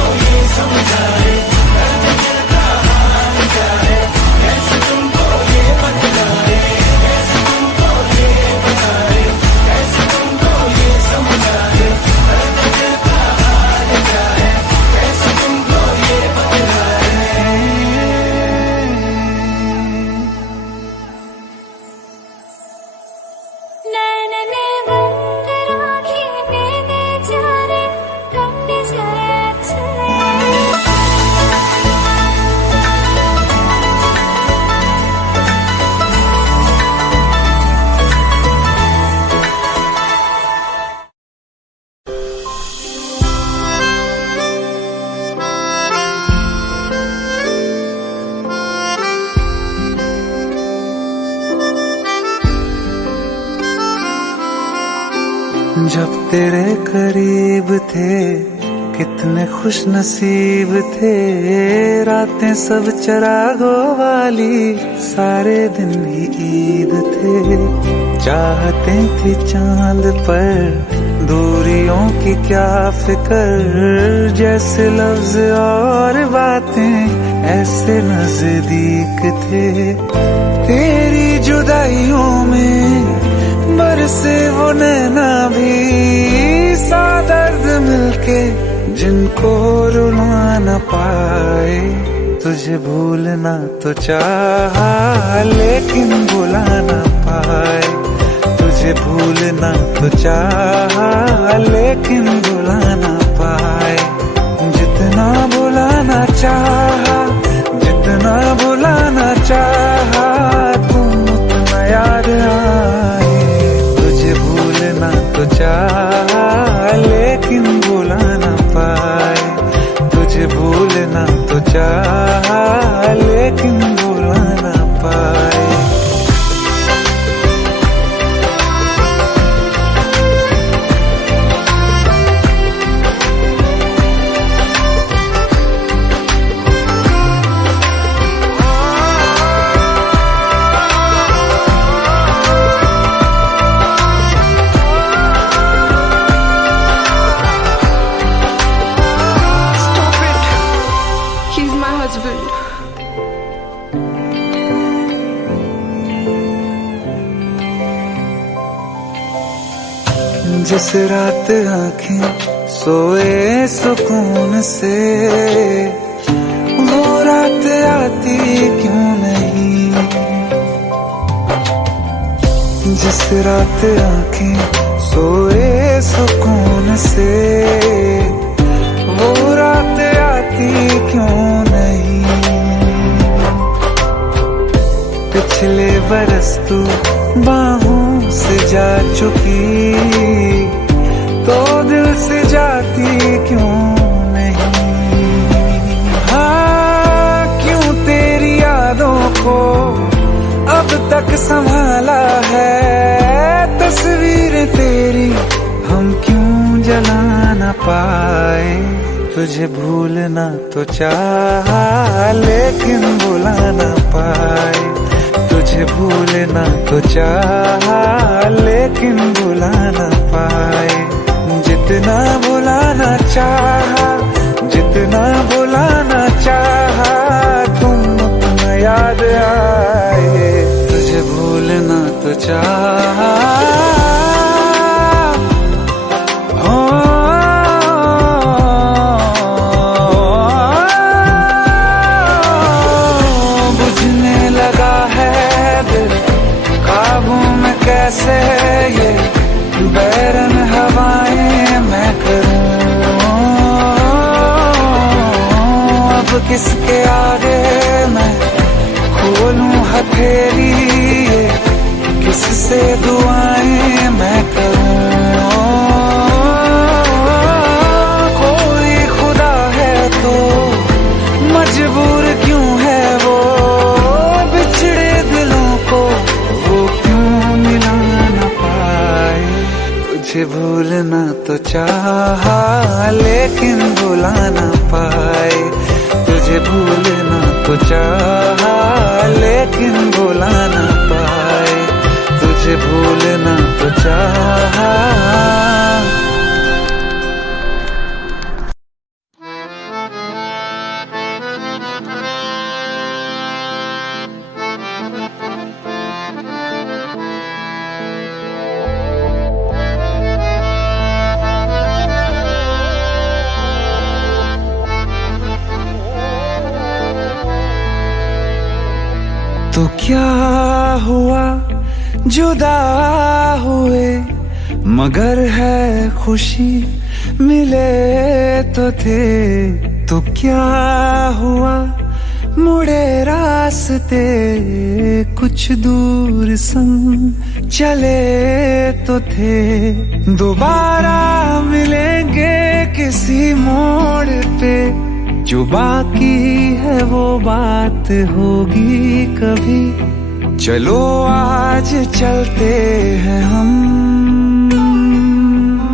जब तेरे करीब थे कितने खुश नसीब थे, रातें सब चरागों वाली, सारे दिन ही ईद थे। चाहते थी चांद पर दूरियों की क्या फिक्र, जैसे लफ्ज और बातें ऐसे नजदीक थे। तेरी जुदाइयों में बरसे वो नैना भी, सा दर्द मिलके जिनको रुला न पाए। तुझे भूलना तो चाहा लेकिन भुला न पाए, तुझे भूलना तो चाहा लेकिन भुला न पाए। जितना भुलाना चाहा, जितना भुलाना चाहा, तुम उतना याद आए। तुझे भूलना तो चाहा लेकिन भुला न पाए, तुझे भूलना तो चाहा लेकिन भुला न पाए। जिस रात आँखें सोए सुकून से, वो रात आती क्यों नहीं। जिस रात आँखें सोए सुकून से, वो रात आती क्यों नहीं। पिछले बरस तू बाहों से जा चुकी, तो दिल से जाती क्यों नहीं। हाँ, क्यों तेरी यादों को अब तक संभाला है, तस्वीर तेरी हम क्यों जला न पाए। तुझे भूलना तो चाहा लेकिन भुला न पाए, तुझे भूलना तो चाहा लेकिन भुला न पाए। जितना भुलाना चाहा, जितना भुलाना चाहा, तुम उतना याद आए। तुझे भूलना तो चाहा, बुझने लगा है दिल काबू में कैसे, ये बैरन हवाएं मैं करूं। अब किसके आगे मैं खोलूं हथेली, किससे दुआएं मैं करूं। कोई खुदा है तो मजबूर क्यों है वो, बिछड़े दिलों को वो क्यों मिला न पाए। तुझे भूलना तो चाहा लेकिन भुला न पाए, तुझे भूलना तो चाहा लेकिन भुला न पाए, तुझे भूलना तो चाहा। तो क्या हुआ जुदा हुए, मगर है खुशी मिले तो थे। तो क्या हुआ मुड़े रास्ते, कुछ दूर संग चले तो थे। दोबारा मिलेंगे किसी मोड़ पे, जो बाकी है वो बात होगी कभी। चलो आज चलते हैं हम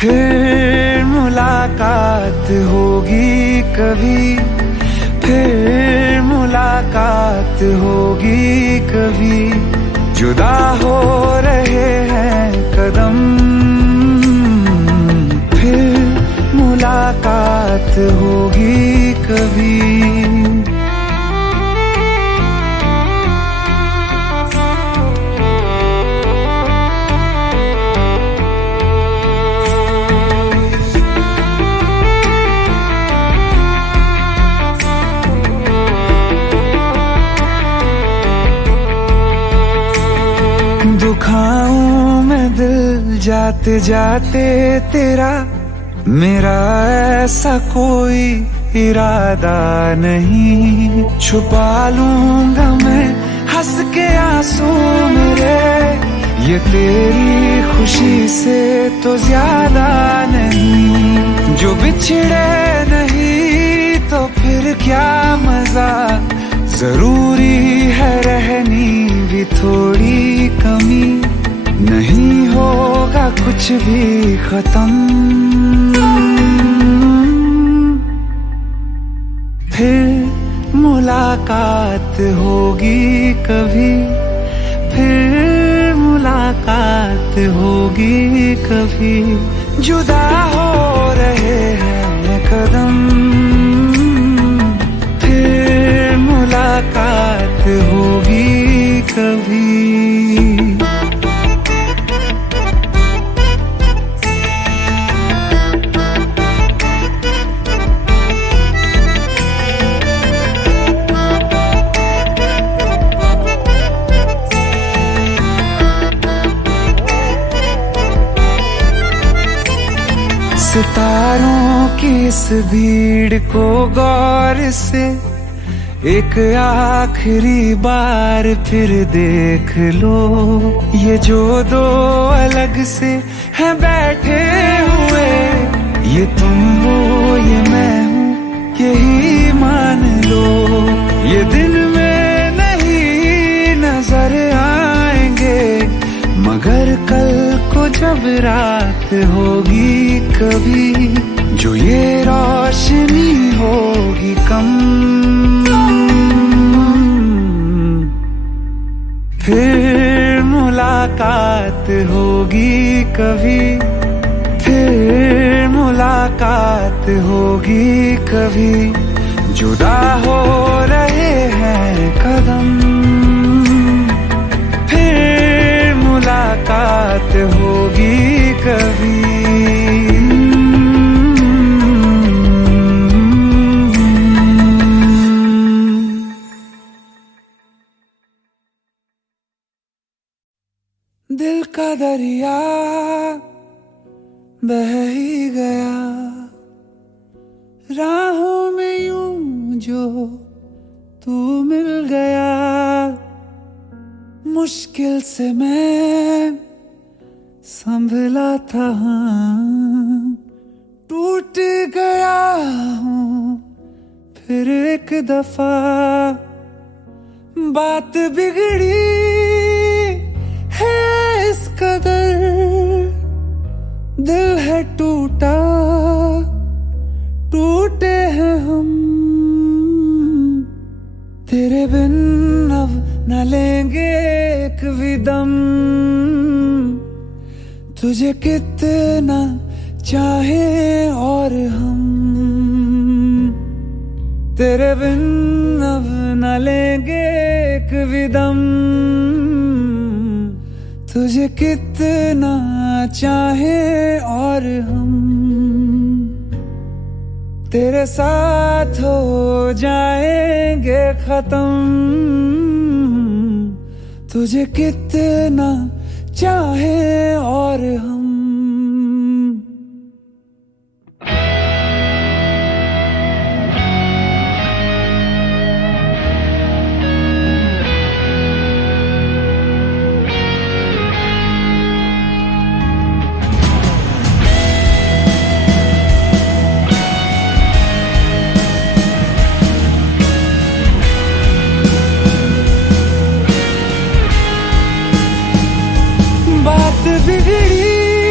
फिर मुलाकात होगी कभी, फिर मुलाकात होगी कभी। जुदा हो रहे हैं कदम, फिर मुलाकात होगी कभी। दुखाऊं मैं दिल जाते जाते तेरा, मेरा ऐसा कोई इरादा नहीं। छुपा लूंगा मैं हंस के आंसू मेरे, ये तेरी खुशी से तो ज्यादा नहीं। जो बिछड़े नहीं तो फिर क्या मजा, जरूरी है रहनी भी थोड़ी कमी। नहीं होगा कुछ भी खत्म, फिर मुलाकात होगी कभी, फिर मुलाकात होगी कभी। जुदा हो रहे हैं कदम, फिर मुलाकात होगी कभी। सितारों की इस भीड़ को गौर से एक आखिरी बार फिर देख लो। ये जो दो अलग से हैं बैठे हुए, ये तुम हो ये मैं हूँ यही मान लो। ये दिन में नहीं नजर आएंगे, मगर कल को जब रात होगी कभी, जो ये रोशनी होगी कम, फिर मुलाकात होगी कभी, फिर मुलाकात होगी कभी। जुदा हो रहे हैं कदम, फिर मुलाकात होगी कभी। दिल का दरिया बह ही गया, राहों में यूं जो तू मिल गया। मुश्किल से मैं संभला था, टूट गया हूँ फिर एक दफा। बात बिगड़ी है इस कदर, दिल है टूटा, टूटे हैं हम। तेरे बिन अब न लेंगे एक भी दम, तुझे कितना चाहे और हम। तेरे बिन अब न लेंगे एक भी दम, तुझे कितना चाहे और हम। तेरे साथ हो जाएंगे खत्म, तुझे कितना चाहे और हम। बात बिगड़ी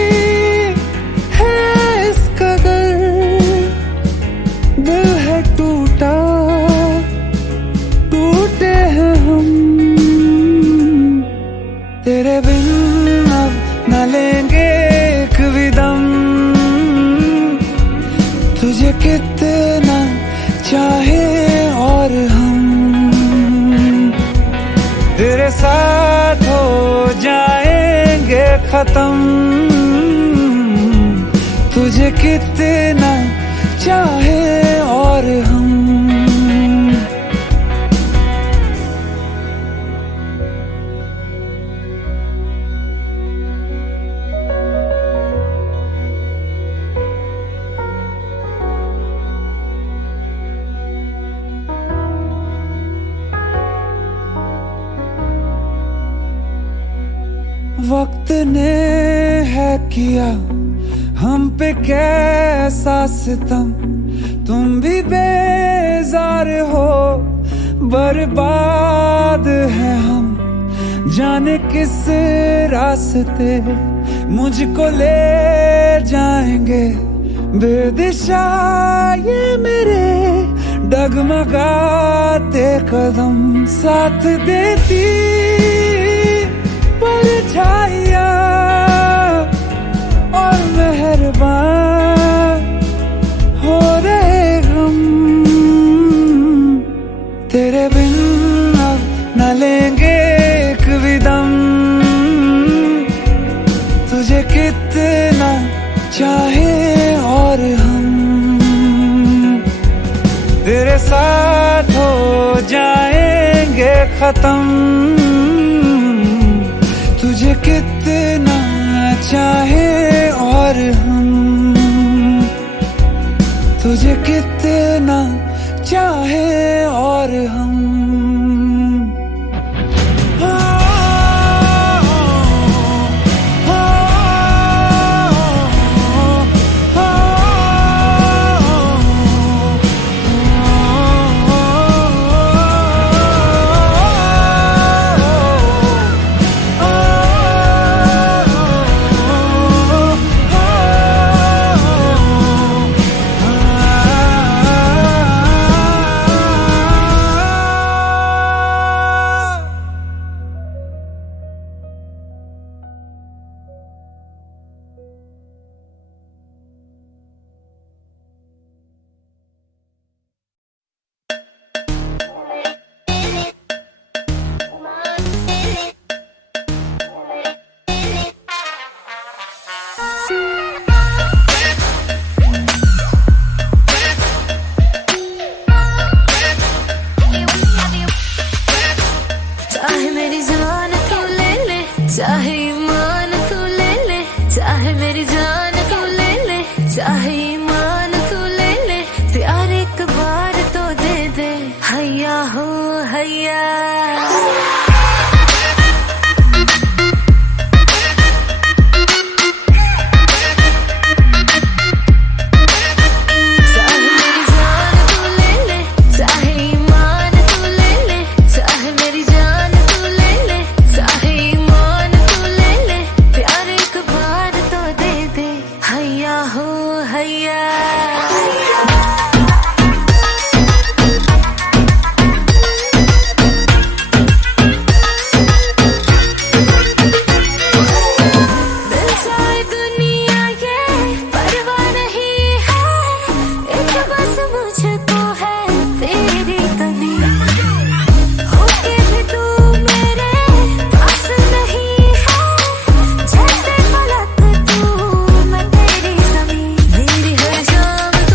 तुझे कितना चाहे और हम तेरे साथ हो जाएंगे खत्म। तुझे कितना चाहे और हम। वक्त ने है किया हम पे कैसा सितम, तुम भी बेजार हो, बर्बाद है हम। जाने किस रास्ते मुझको ले जाएंगे, बेदिशा ये मेरे डगमगाते कदम। साथ देती परछाइयाँ और मेहरबान हो रहे हम। तेरे बिन अब न लेंगे एक भी दम। तुझे कितना चाहे और हम तेरे साथ हो जाएंगे खत्म। तुझे कितना चाहे और हम तुझे कितना चाहे और हम। चाहे मेरी जान तू ले ले, चाहे ईमान तू ले ले, चाहे मेरी जान तू ले ले, चाहे ईमान तू ले ले, प्यार एक बार तो दे दे। हैया हो हैया शाम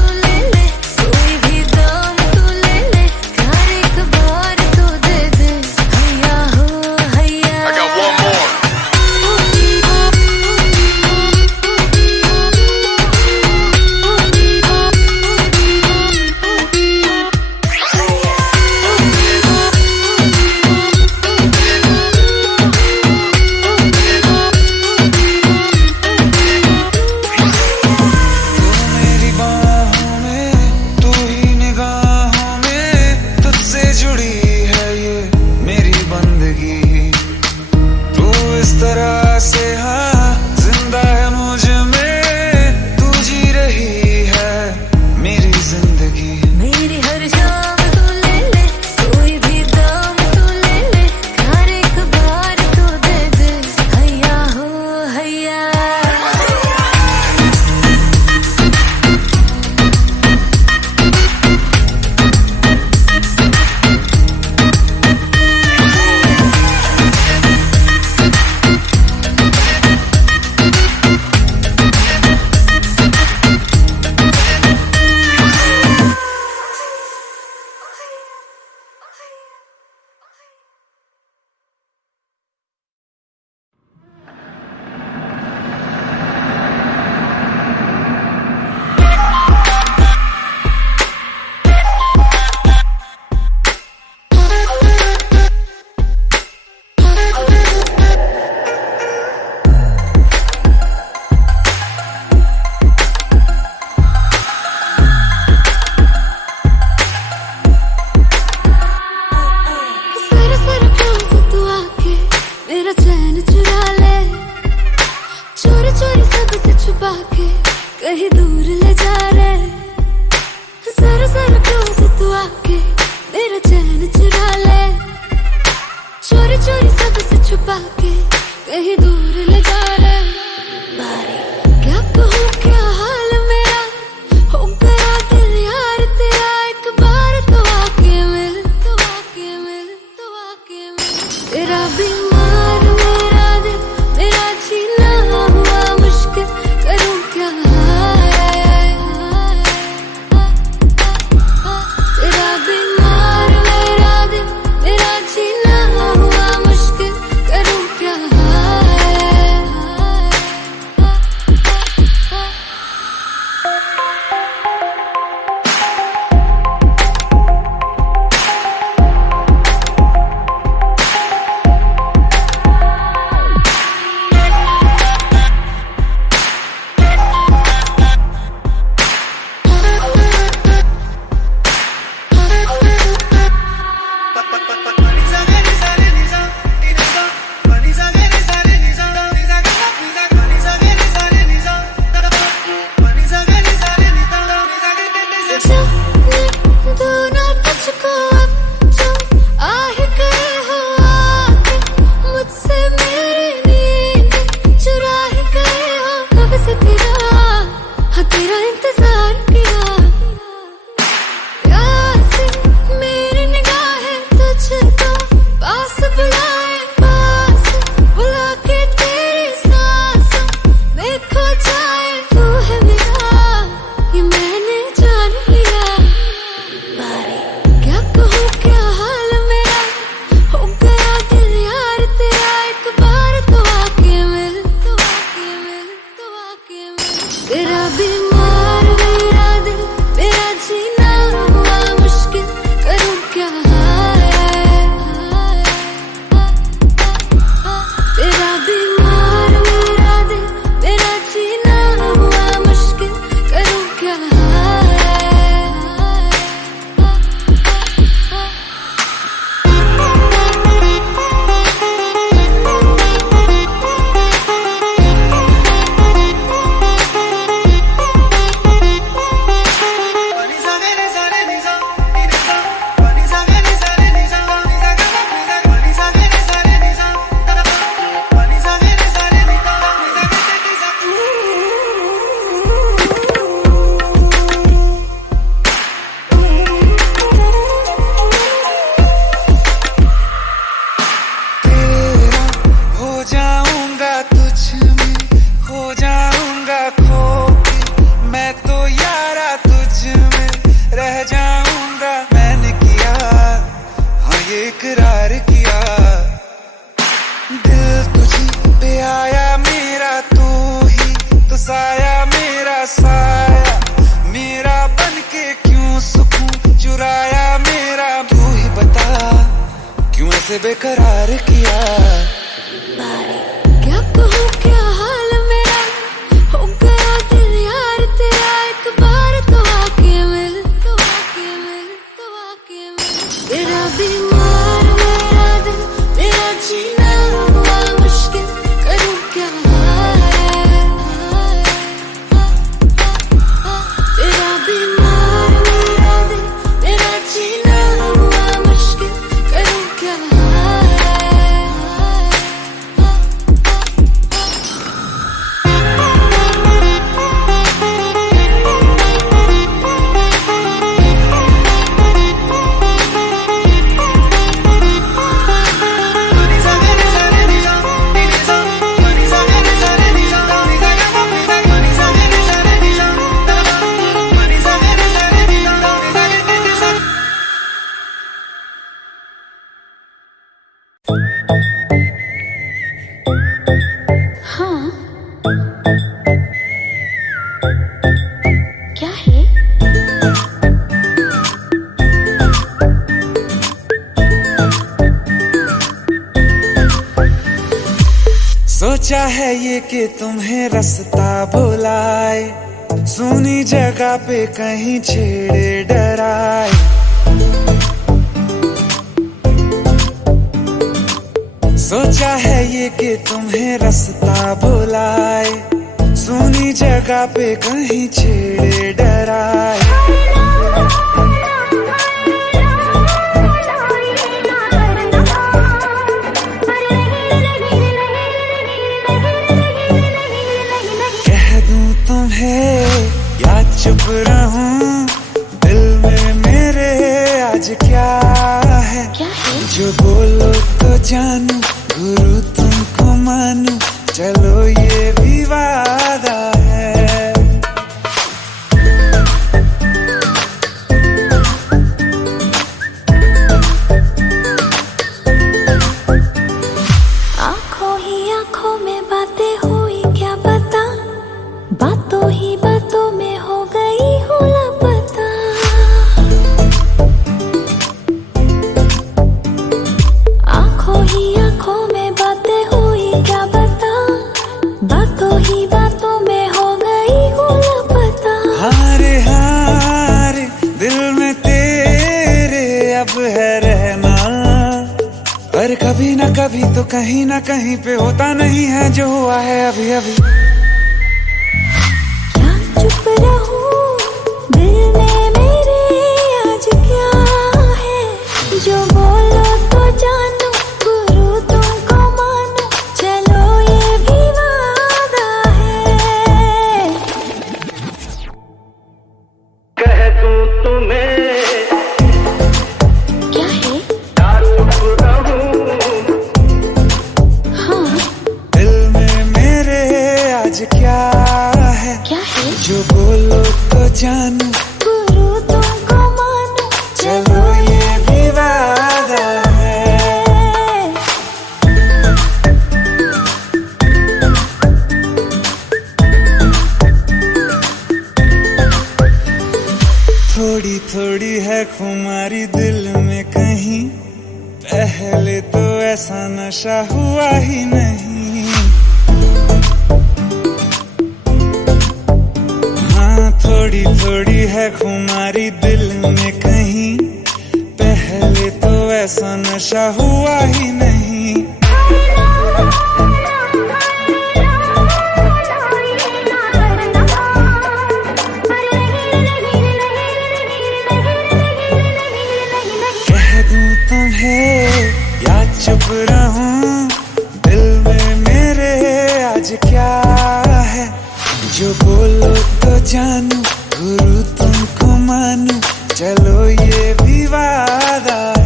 ले जा रहे, जरा जरा क्लोज तू आके मेरा चैन चुरा ले, चोरी चोरी सबसे छुपा के कहीं दूर ले जा रहे। क्या कहूँ क्या हाल मेरा, हो गया दिल यार तेरा, एक बार तो आके मिल, तो आके मिल, तो आके मिल। तेरा बीमार मेरा दिल, मेरा जीना हुआ मुश्किल, करूँ क्या तेरा बीमार मेरा दिल, मेरा जीना हुआ मुश्किल, करूँ क्या तेरा इंतजार किया, प्यार से मेरी निगाहें तुझको पास बुलाए, पास बुला के तेरी सांसों में खो जाए। तू है मेरा, ये मैंने जान लिया, क्या कहूँ क्या हाल मेरा, हो गया दिल यार तेरा, एक बार तो आके मिल, तो आके मिल, तो आके मिल। तेरा बीमार मेरा दिल, मेरा जीना हुआ मुश्किल, करूँ क्या तेरा बीमार मेरा दिल, मेरा जीना हुआ मुश्किल, करूँ क्या इकरार किया, दिल तुझी पे आया मेरा, तू ही तो साया मेरा, साया मेरा बन के क्यों सुकून चुराया मेरा। तू ही बता क्यों ऐसे बेकरार किया, क्या कहूँ क्या हाल मेरा, हो गया दिल यार तेरा, एक बार तो आके मिल, तो आके मिल, तो आके मिल। तेरा बीमार मेरा दिल, मेरा जीना हुआ मुश्किल, करूँ क्या तेरा बीमार मेरा दिल, मेरा जीना हुआ मुश्किल, करूँ क्या क्या है? सोचा है ये कि तुम्हें रास्ता भुलाए, सुनी जगह पे कहीं छेड़े डराए। सोचा है ये कि तुम्हें रास्ता भुलाए, सुनी जगह पे कहीं छेड़े डराए। कह दूं तुम्हें या चुप रहूं, दिल में मेरे आज क्या है? जो बोलो तो जानू, गुरु तुमको मानू, चलो ये भी वादा है। आंखों ही आंखों में बातें हुई क्या पता, बातों ही बातों में हो गई हूँ लापता। आंखों ही आंखों में बातें हुई क्या पता, बातों ही बातों में हो गई हूँ लापता। हारे हारे दिल में तेरे अब है रहना, पर कभी ना कभी तो कहीं ना कहीं पे होता नहीं है जो हुआ है अभी अभी। क्या चुप रहूं, दिल में मेरे आज क्या है? जो बोलो तो जानू, गुरु तुमको मानू, चलो ये भी वादा है। कह दूं तुम्हें क्या है? या चुप रहूं, हाँ दिल में मेरे आज क्या है? क्या है? जो बोलो तो जानू, गुरु तुमको मानू, चलो ये भी वादा है। थोड़ी थोड़ी है खुमारी दिल में कहीं, पहले तो ऐसा नशा हुआ ही नहीं। हाँ थोड़ी थोड़ी है खुमारी दिल में कहीं, पहले तो ऐसा नशा हुआ ही नहीं। कह दूं तुम्हें या चुप रहूं, दिल में मेरे आज क्या है? जो बोलो तो जानू, गुरु तुमको मानू, चलो ये भी वादा